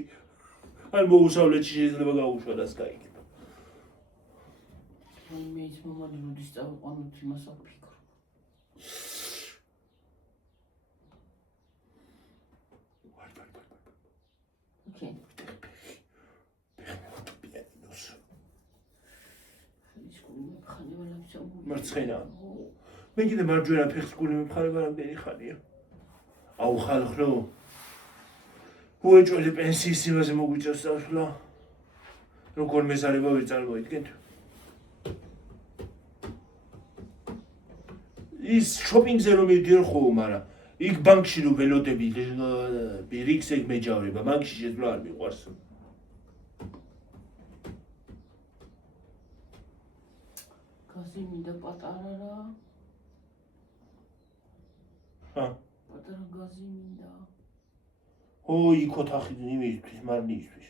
ან მოუსავლეთში შეიძლება გაუშვა და სკაიკება. მე ის მომადი როდის წავიყვანოთ იმას აფიქრობ. ოკეი. მარცხენა. მე კიდე მარჯვენა ფეხს გული მემხარება რამდენი ხანია. აუ ხალხო. უეჭველი პენსიის იმაზე მოგვიწევს დასვლა. როგორ მეზარება ვერ წარმოიდგენთ. ის შოპინგზე რომ მივდიარ ხო, მაგრამ იქ ბანკში რო ველოდები რიქს ეგ მეჯავრება, ბანკში შეძლო არ მიყვარს. გაზი მინდა პატარა რა. ჰა. პატარა გაზი მინდა. ო, იქ ოთახი იმისთვის, მარნიისთვის.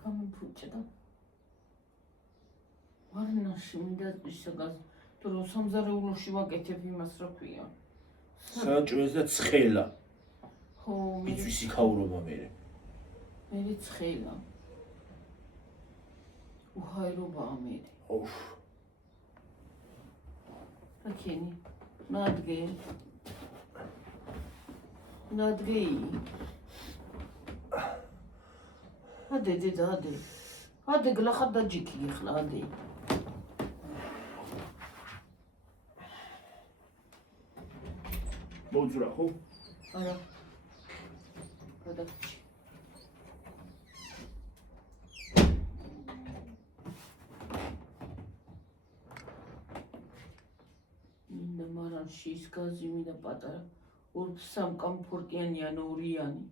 გამიფუჭე და. მარნაში მინდა ისა გაზი. თუ რო სამზარეულოში ვაკეთებ იმას რა ქვია. საჭმელს და ცხელა. ხო, მიწვის იქაურობა მერე. მერე ცხელა. უჰაერობაა მერე. ოუφ. აკენი. ნადგე. ნადგე. ადე დედა ადე. ადე გლახა დაჯიქი ხლა ადე. მოძრა ხო? არა. გადაგჭი. მინდა მარანში ის გაზი მინდა პატარა. ორ სამ კომფორტიანი ან ორიანი.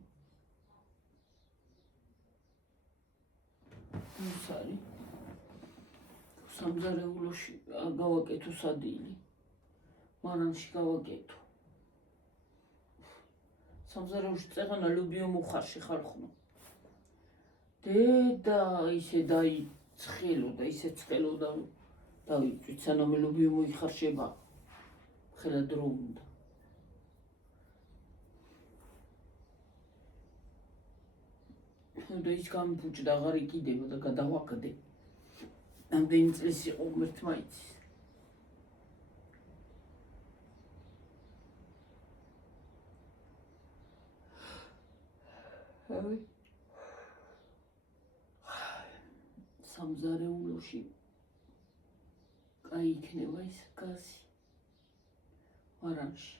ის არის. სამზარეულოში გავაკეთო სადილი. მარანში გავაკეთო. სამზარეულში წეღანა ლუბიო მუხარში ხალხნო. დედა ისე დაიწყელოდა, ისე წყელოდა, დავიწვით, სანამ ლობიო მოიხარშება. ხელა დრო უნდა. და ის გამიფუჭდა, აღარ იკიდება და გადავაკდე. ამდენი წლის იყო ღმერთმა იცის. სამზარეულოში კაი იქნება ის გაზი. ვარანში.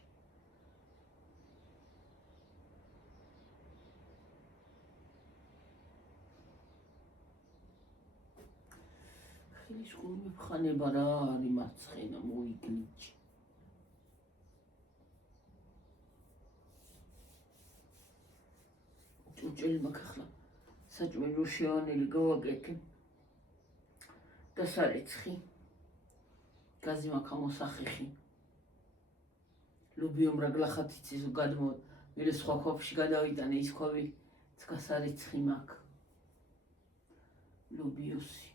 ხილის გული ხანება რა არის მარცხენა მოიგლიჩი. ჭურჭელი მაქვს ახლა საჭმელო შევანელი გავაკეთე და სარეცხი. გაზი მაქვს ამოსახეხი. ლობიო მრაგლახათ იცის გადმო მერე სხვა ქვაფში გადავიტანე ის ქვავი ცკასარეცხი მაქვს. ლობიოსი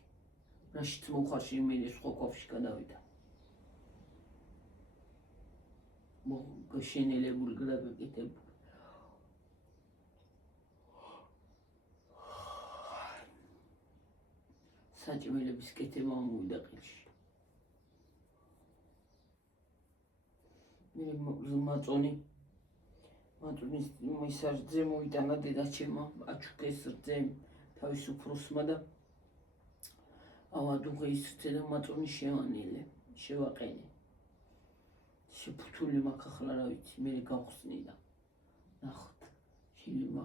რაშიც მოხარში მერე სხვა ქვაფში გადავიტანე. გაშენელებული გადაგაკეთებული. საჭმელების კეთება მოვიდა ყელში. მაწონის მისარძე მოიტანა დედაჩემმა, აჩუქეს რძე თავის უფროსმა და ავადუღე ისრცე და მაწონი შევანელე, შევაყენე. შეფუთული მაქვს ახლა რა ვიცი, მერე გავხსნი და ნახოთ, შილმა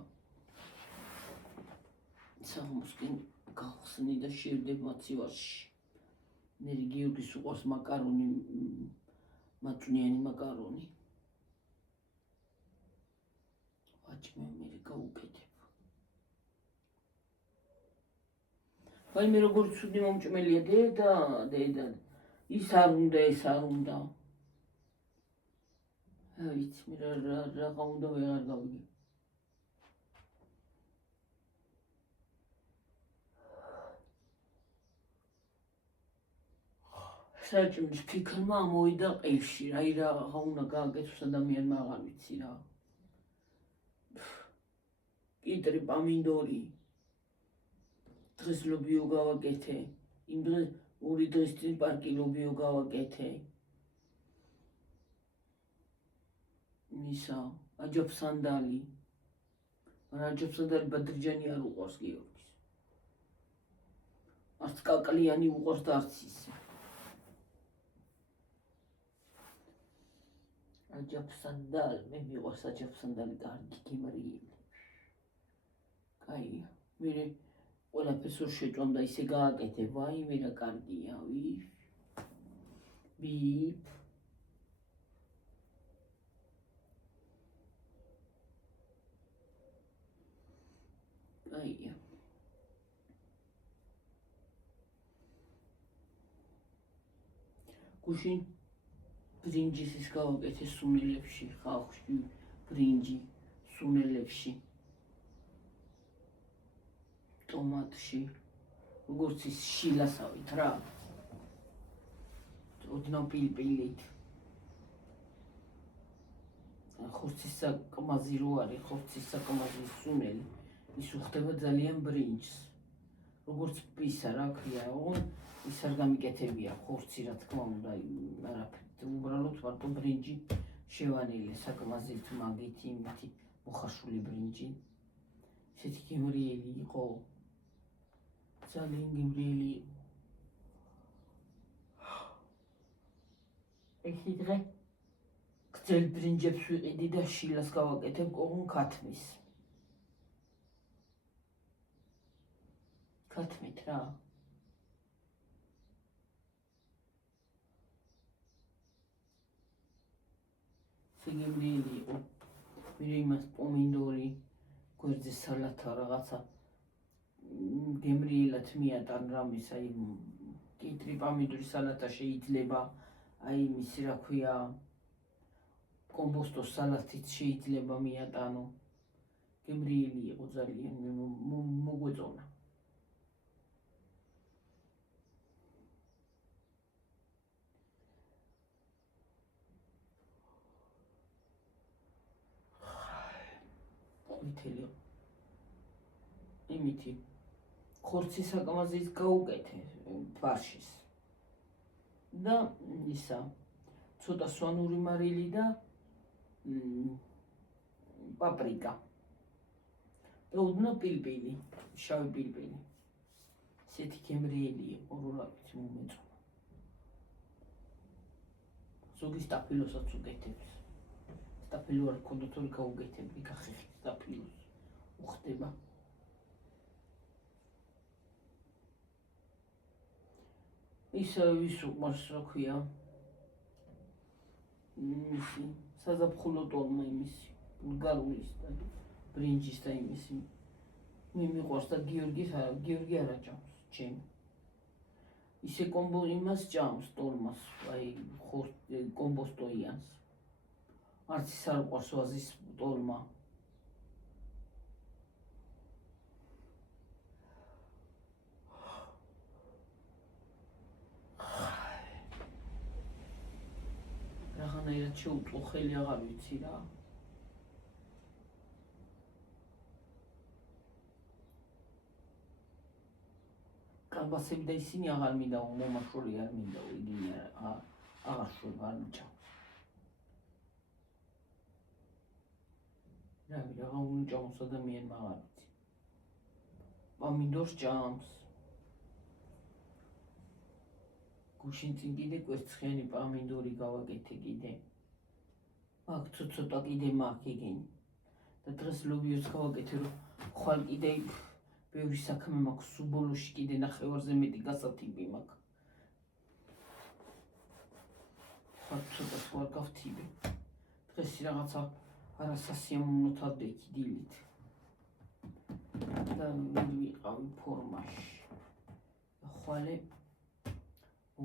საღამოსკენ გავხსნი და შევდებ მაცივარში. მერე გიორგის უყვარს მაკარონი, მაწვნიანი მაკარონი. ვაჭმე მერე გავუკეთებ. ვაი მე როგორ ცუდი მომჭმელია დედა. ის არ უნდა, ეს არ უნდა. ვიცი მე რა უნდა ვეღარ გავიგე. საჭმლის ფიქრმა ამოვიდა ყელში, რაი რა უნდა გააკეთოს ადამიანმა აღარ ვიცი რა. კიტრი პამინდორი. დღეს ლობიო გავაკეთე. იმ დღეს 2 დღის წინ პარკი ლობიო გავაკეთე. მისა აჯაფსანდალი. მაგრამ აჯაფსანდალი ბადრიჯანი არ უყვარს გიორგის. არც კაკლიანი უყვარს და არც ისე. აჯაფსანდალი, მე მიყვარს აჯაფსანდალი კარგი გიმრიელი. კაია, მერე ყველაფერს ორ შეჭამ და ისე გააკეთე, ვაიმე რა კარგია, ბიბ. კაია. გუშინ ბრინჯის ის გავაკეთე სუნელებში, ხალხში ბრინჯი სუნელებში. ტომატში, როგორც ის შილასავით რა. ოდნავ პილპილით. ხორცის საკმაზი რო არის, ხორცის საკმაზი სუნელი. ის უხდება ძალიან ბრინჯს. როგორც პისა რა ქვია, ის არ გამიკეთებია ხორცი რა თქმა უნდა, არაფერი. უბრალოდ მარტო ბრინჯი შევანელე საკმაზით, მაგით, იმითი მოხარშული ბრინჯი. ესეთი გემრიელი იყო. ძალიან გემრიელი. ეხი დღე გრძელ ბრინჯებს ვიყიდი და შილას გავაკეთებ კողონ ქათმის. ქათმით რა. გემრიელი იყო. მერე იმას პომინდორი, გვერდზე სალათა რაღაცა გემრიელად მიატან რამის, აი კიტრი პომინდორი სალათა შეიძლება, აი იმის რა ქვია, კომბოსტოს სალათით შეიძლება მიატანო. გემრიელი იყო ძალიან, მოგვეწონა. ყვითელი იმითი ხორცის საკამაზის გაუკეთე ფარშის და ისა ცოტა სვანური მარილი და პაპრიკა და უდნა პილპილი, შავი პილპილი. ესეთი გემრიელი იყო, რომ რა ვიცი მომეწონა. ზოგი სტაფილოსაც უკეთებს. სტაფილო არ გქონდა თორე გაუკეთებდი, გახეხი სტაფილოს უხდება. ისა ვის უყვარს რა ქვია იმისი საზაფხულო ტოლმა იმისი ბულგარულის და ბრინჯის და იმისი მე მიყვარს და გიორგი არა ჭამს ჩემი ისე კომბო იმას ჭამს ტოლმას აი კომბოს ტოიანს არც ის არ უყვარს ვაზის ტოლმა რაღაცნაირად შეუწყო ხელი აღარ ვიცი რა კალბასები და ისინი აღარ მინდა მომაშური არ მინდა იგინი აღარ შვება არ მჭამს რა უნჭამს ადამიანმა აღარ ვიცი პამინდორს ჭამს გუშინ წინ კიდე კვერცხიანი პამინდორი გავაკეთე კიდე აქ ცოტა კიდე მაქვს იგინი და დღეს ლობიოს გავაკეთე რომ ხვალ კიდე ბევრი საქმე მაქვს სუბოლოში კიდე ნახევარზე მეტი გასათიბი მაქვს ხვალ ცოტა ვარ გავთიბე დღეს რაღაცა არასასიამოვნო თავდექი დილით და ვიყავი ფორმაში ხვალე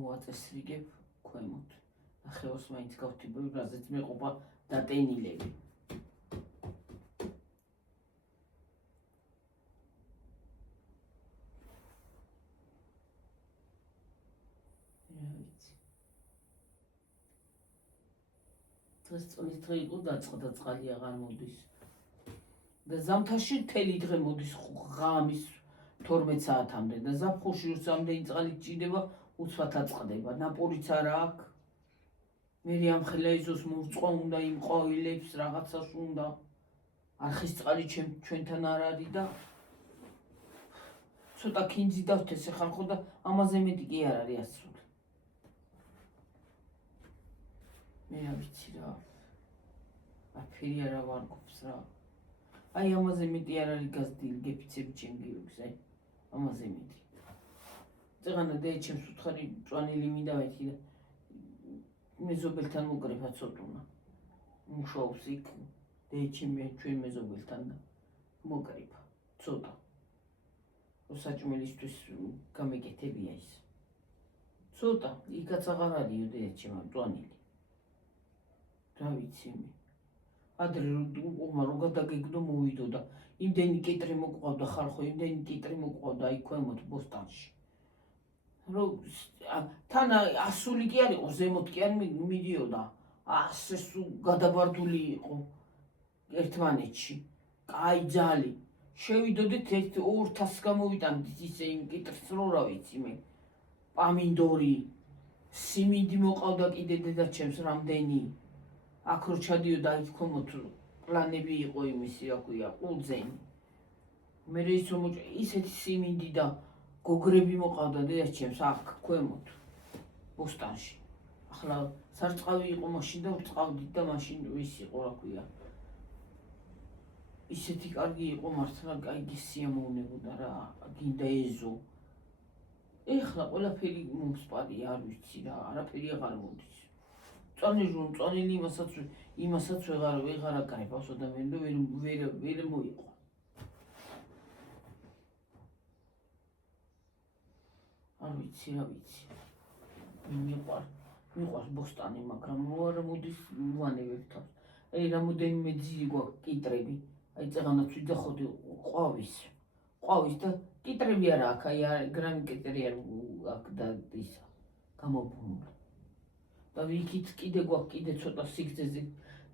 მოაწესრიგებ ქვემოთ ნახევარს მაინც გავთიბები რაზეც მეყოფა დატენილები დღეს წონის დღე იყო დაწყდა წყალი აღარ მოდის და ზამთარში მთელი დღე მოდის ღამის 12 საათამდე და ზაფხულში რომ რამდენი წყალი ჭირდება უცბად აწყდება ნაპორიც არა აქვს მე ამხელა ეზოს მოვწყვა უნდა იმ ყვავილებს რაღაცას უნდა არხის წყალი ჩვენთან არ არის და ცოტა ქინძი დავთეს ახლა და ამაზე მეტი კი არ არის ასული მე რა ვიცი რა აფერი არა ვარგობს რა აი ამაზე მეტი არ არის გაზრდილი გეფიცები ჩემ გიორგს აი ამაზე მეტი წეღანა და ჩემს უთხარი მწვანილი მინდავეთი და მეზობელთან მოკრიფა ცოტუნა მუშაობს იქ და ჩვენ მეზობელთან და მოკრიფა ცოტა საჭმელისთვის გამეკეთებია ის ცოტა იქაც აღარ არისო და ჩემ მწვანილი რა ვიცი მე ადრე რომ გადაგეგდო მოვიდო და იმდენი კიტრი მოყვავდა ხალხო იმდენი კიტრი მოყვავდა აი ქვემოთ ბოსტანში რომ თან ასული კი არ იყო ზემოთ კი არ მიდიოდა ასე სულ გადაბარდული იყო ერთმანეთში კაი ძალი შევიდოდით 200 გამოვიტანდით ისე იმ კიტრს რო რა ვიცი მე პამინდორი სიმინდი მოყავდა კიდე დედაჩემს რამდენი აქ რო ჩადიოდა იქ ქვემოთ პლანები იყო იმისი რა ქვია ყურძენი მე ის რომ ისეთი სიმინდი და გოგრები მოყავდა დედაჩემს აქ ქვემოთ ბოსტანში ახლა სარწყავი იყო მაშინ და ვრწყავდით და მაშინ ის იყო რა ქვია ისეთი კარგი იყო მართლა კაი სიამოვნებოდა რა გინდა ეზო ეხლა ყველაფერი მომსპარია არ ვიცი რა არაფერი აღარ მოდის მწვანილი იმასაც ვეღარ აკრებავს ადამიანი და ვერ მოიყვა არ ვიცი რა ვიცი მიყვარს ბოსტანი მაგრამ რო არ მოდის ვანებებ თავს აი რამოდენიმე ძირი გვაქვს კიტრები აი წეღანაც ვიძახოდი ყვავის და კიტრები არა აქ აი გრამი კიტრი არ აქ და ისა გამოფუნული და ვიქით კიდე გვაქვს კიდე ცოტა სიგრძეზე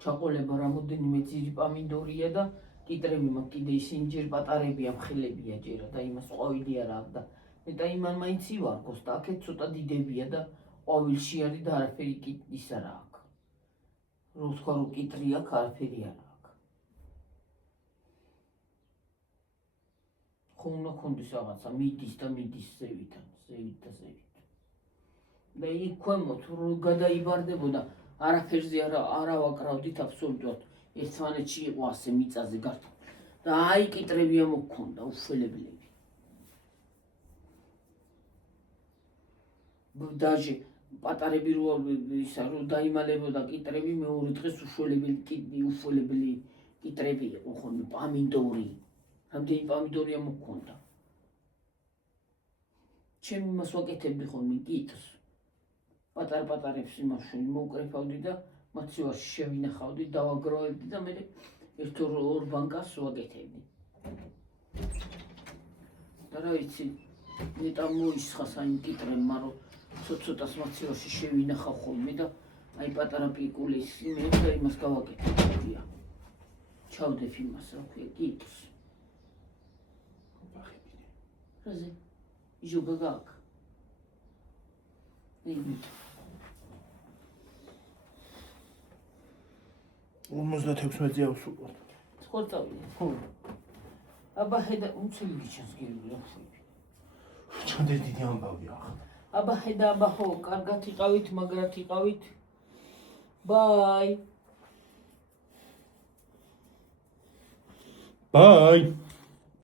ჩაყოლება რამოდენიმე ძირი პამინდორია და კიტრები მაგ კიდე ისინი ჯერ პატარებია, მხილებია ჯერა და იმას ყვავილი არ აქვს და მეტა იმან მაინც ივარგოს და აქეთ ცოტა დიდებია და ყვავილში არის და არაფერი ის არ აქვს. რო თქვა რომ კიტრი აქვს, არაფერი არ აქვს. ხო უნდა ქონდეს რაღაცა მიდის და მიდის ზევითან, ზევით და ზევით. და იქ ქვემოთ რო გადაიბარდებოდა არაფერზე არა ვაკრავდით აბსოლუტურად. ერთმანეთში იყო ასე მიწაზე გართული და აი კიტრები ამოქონდა უშველებლები. დაჟე პატარები რო ისა რო დაიმალებოდა კიტრები მეორე დღეს უშველებელი კიტრები იყო ხოლმე პამინდორი. რამდენი პამინდორი ამოქონდა. ჩემ იმას ვაკეთებდი ხოლმე კიტრს. პატარ-პატარებს იმაში მოვკრეფავდი და მათ შუაში შევინახავდი, დავაგროვებდი და მე ერთ-ორ ბანკას ვაკეთებდი. და რა ვიცი, მეტა მოისხა საიმ კიტრებმა, რომ ცოტ-ცოტას მათ შუაში შევინახავ ხოლმე და აი პატარა პიკულის მე და იმას გავაკეთებდი. ჩავდებ იმას, რა ქვია, კიტრს. რაზე? ჟოგა გაქვს. იმით. 56-ზე ავსუყოთ. ხორცავია. ხო. აბა ხედა უცელი გიჩანს გირები რა ხსები. ჩანდა დიდი ამბავი ახლა. აბა ხედა აბა ხო, კარგად იყავით, მაგრად იყავით. ბაი. ბაი.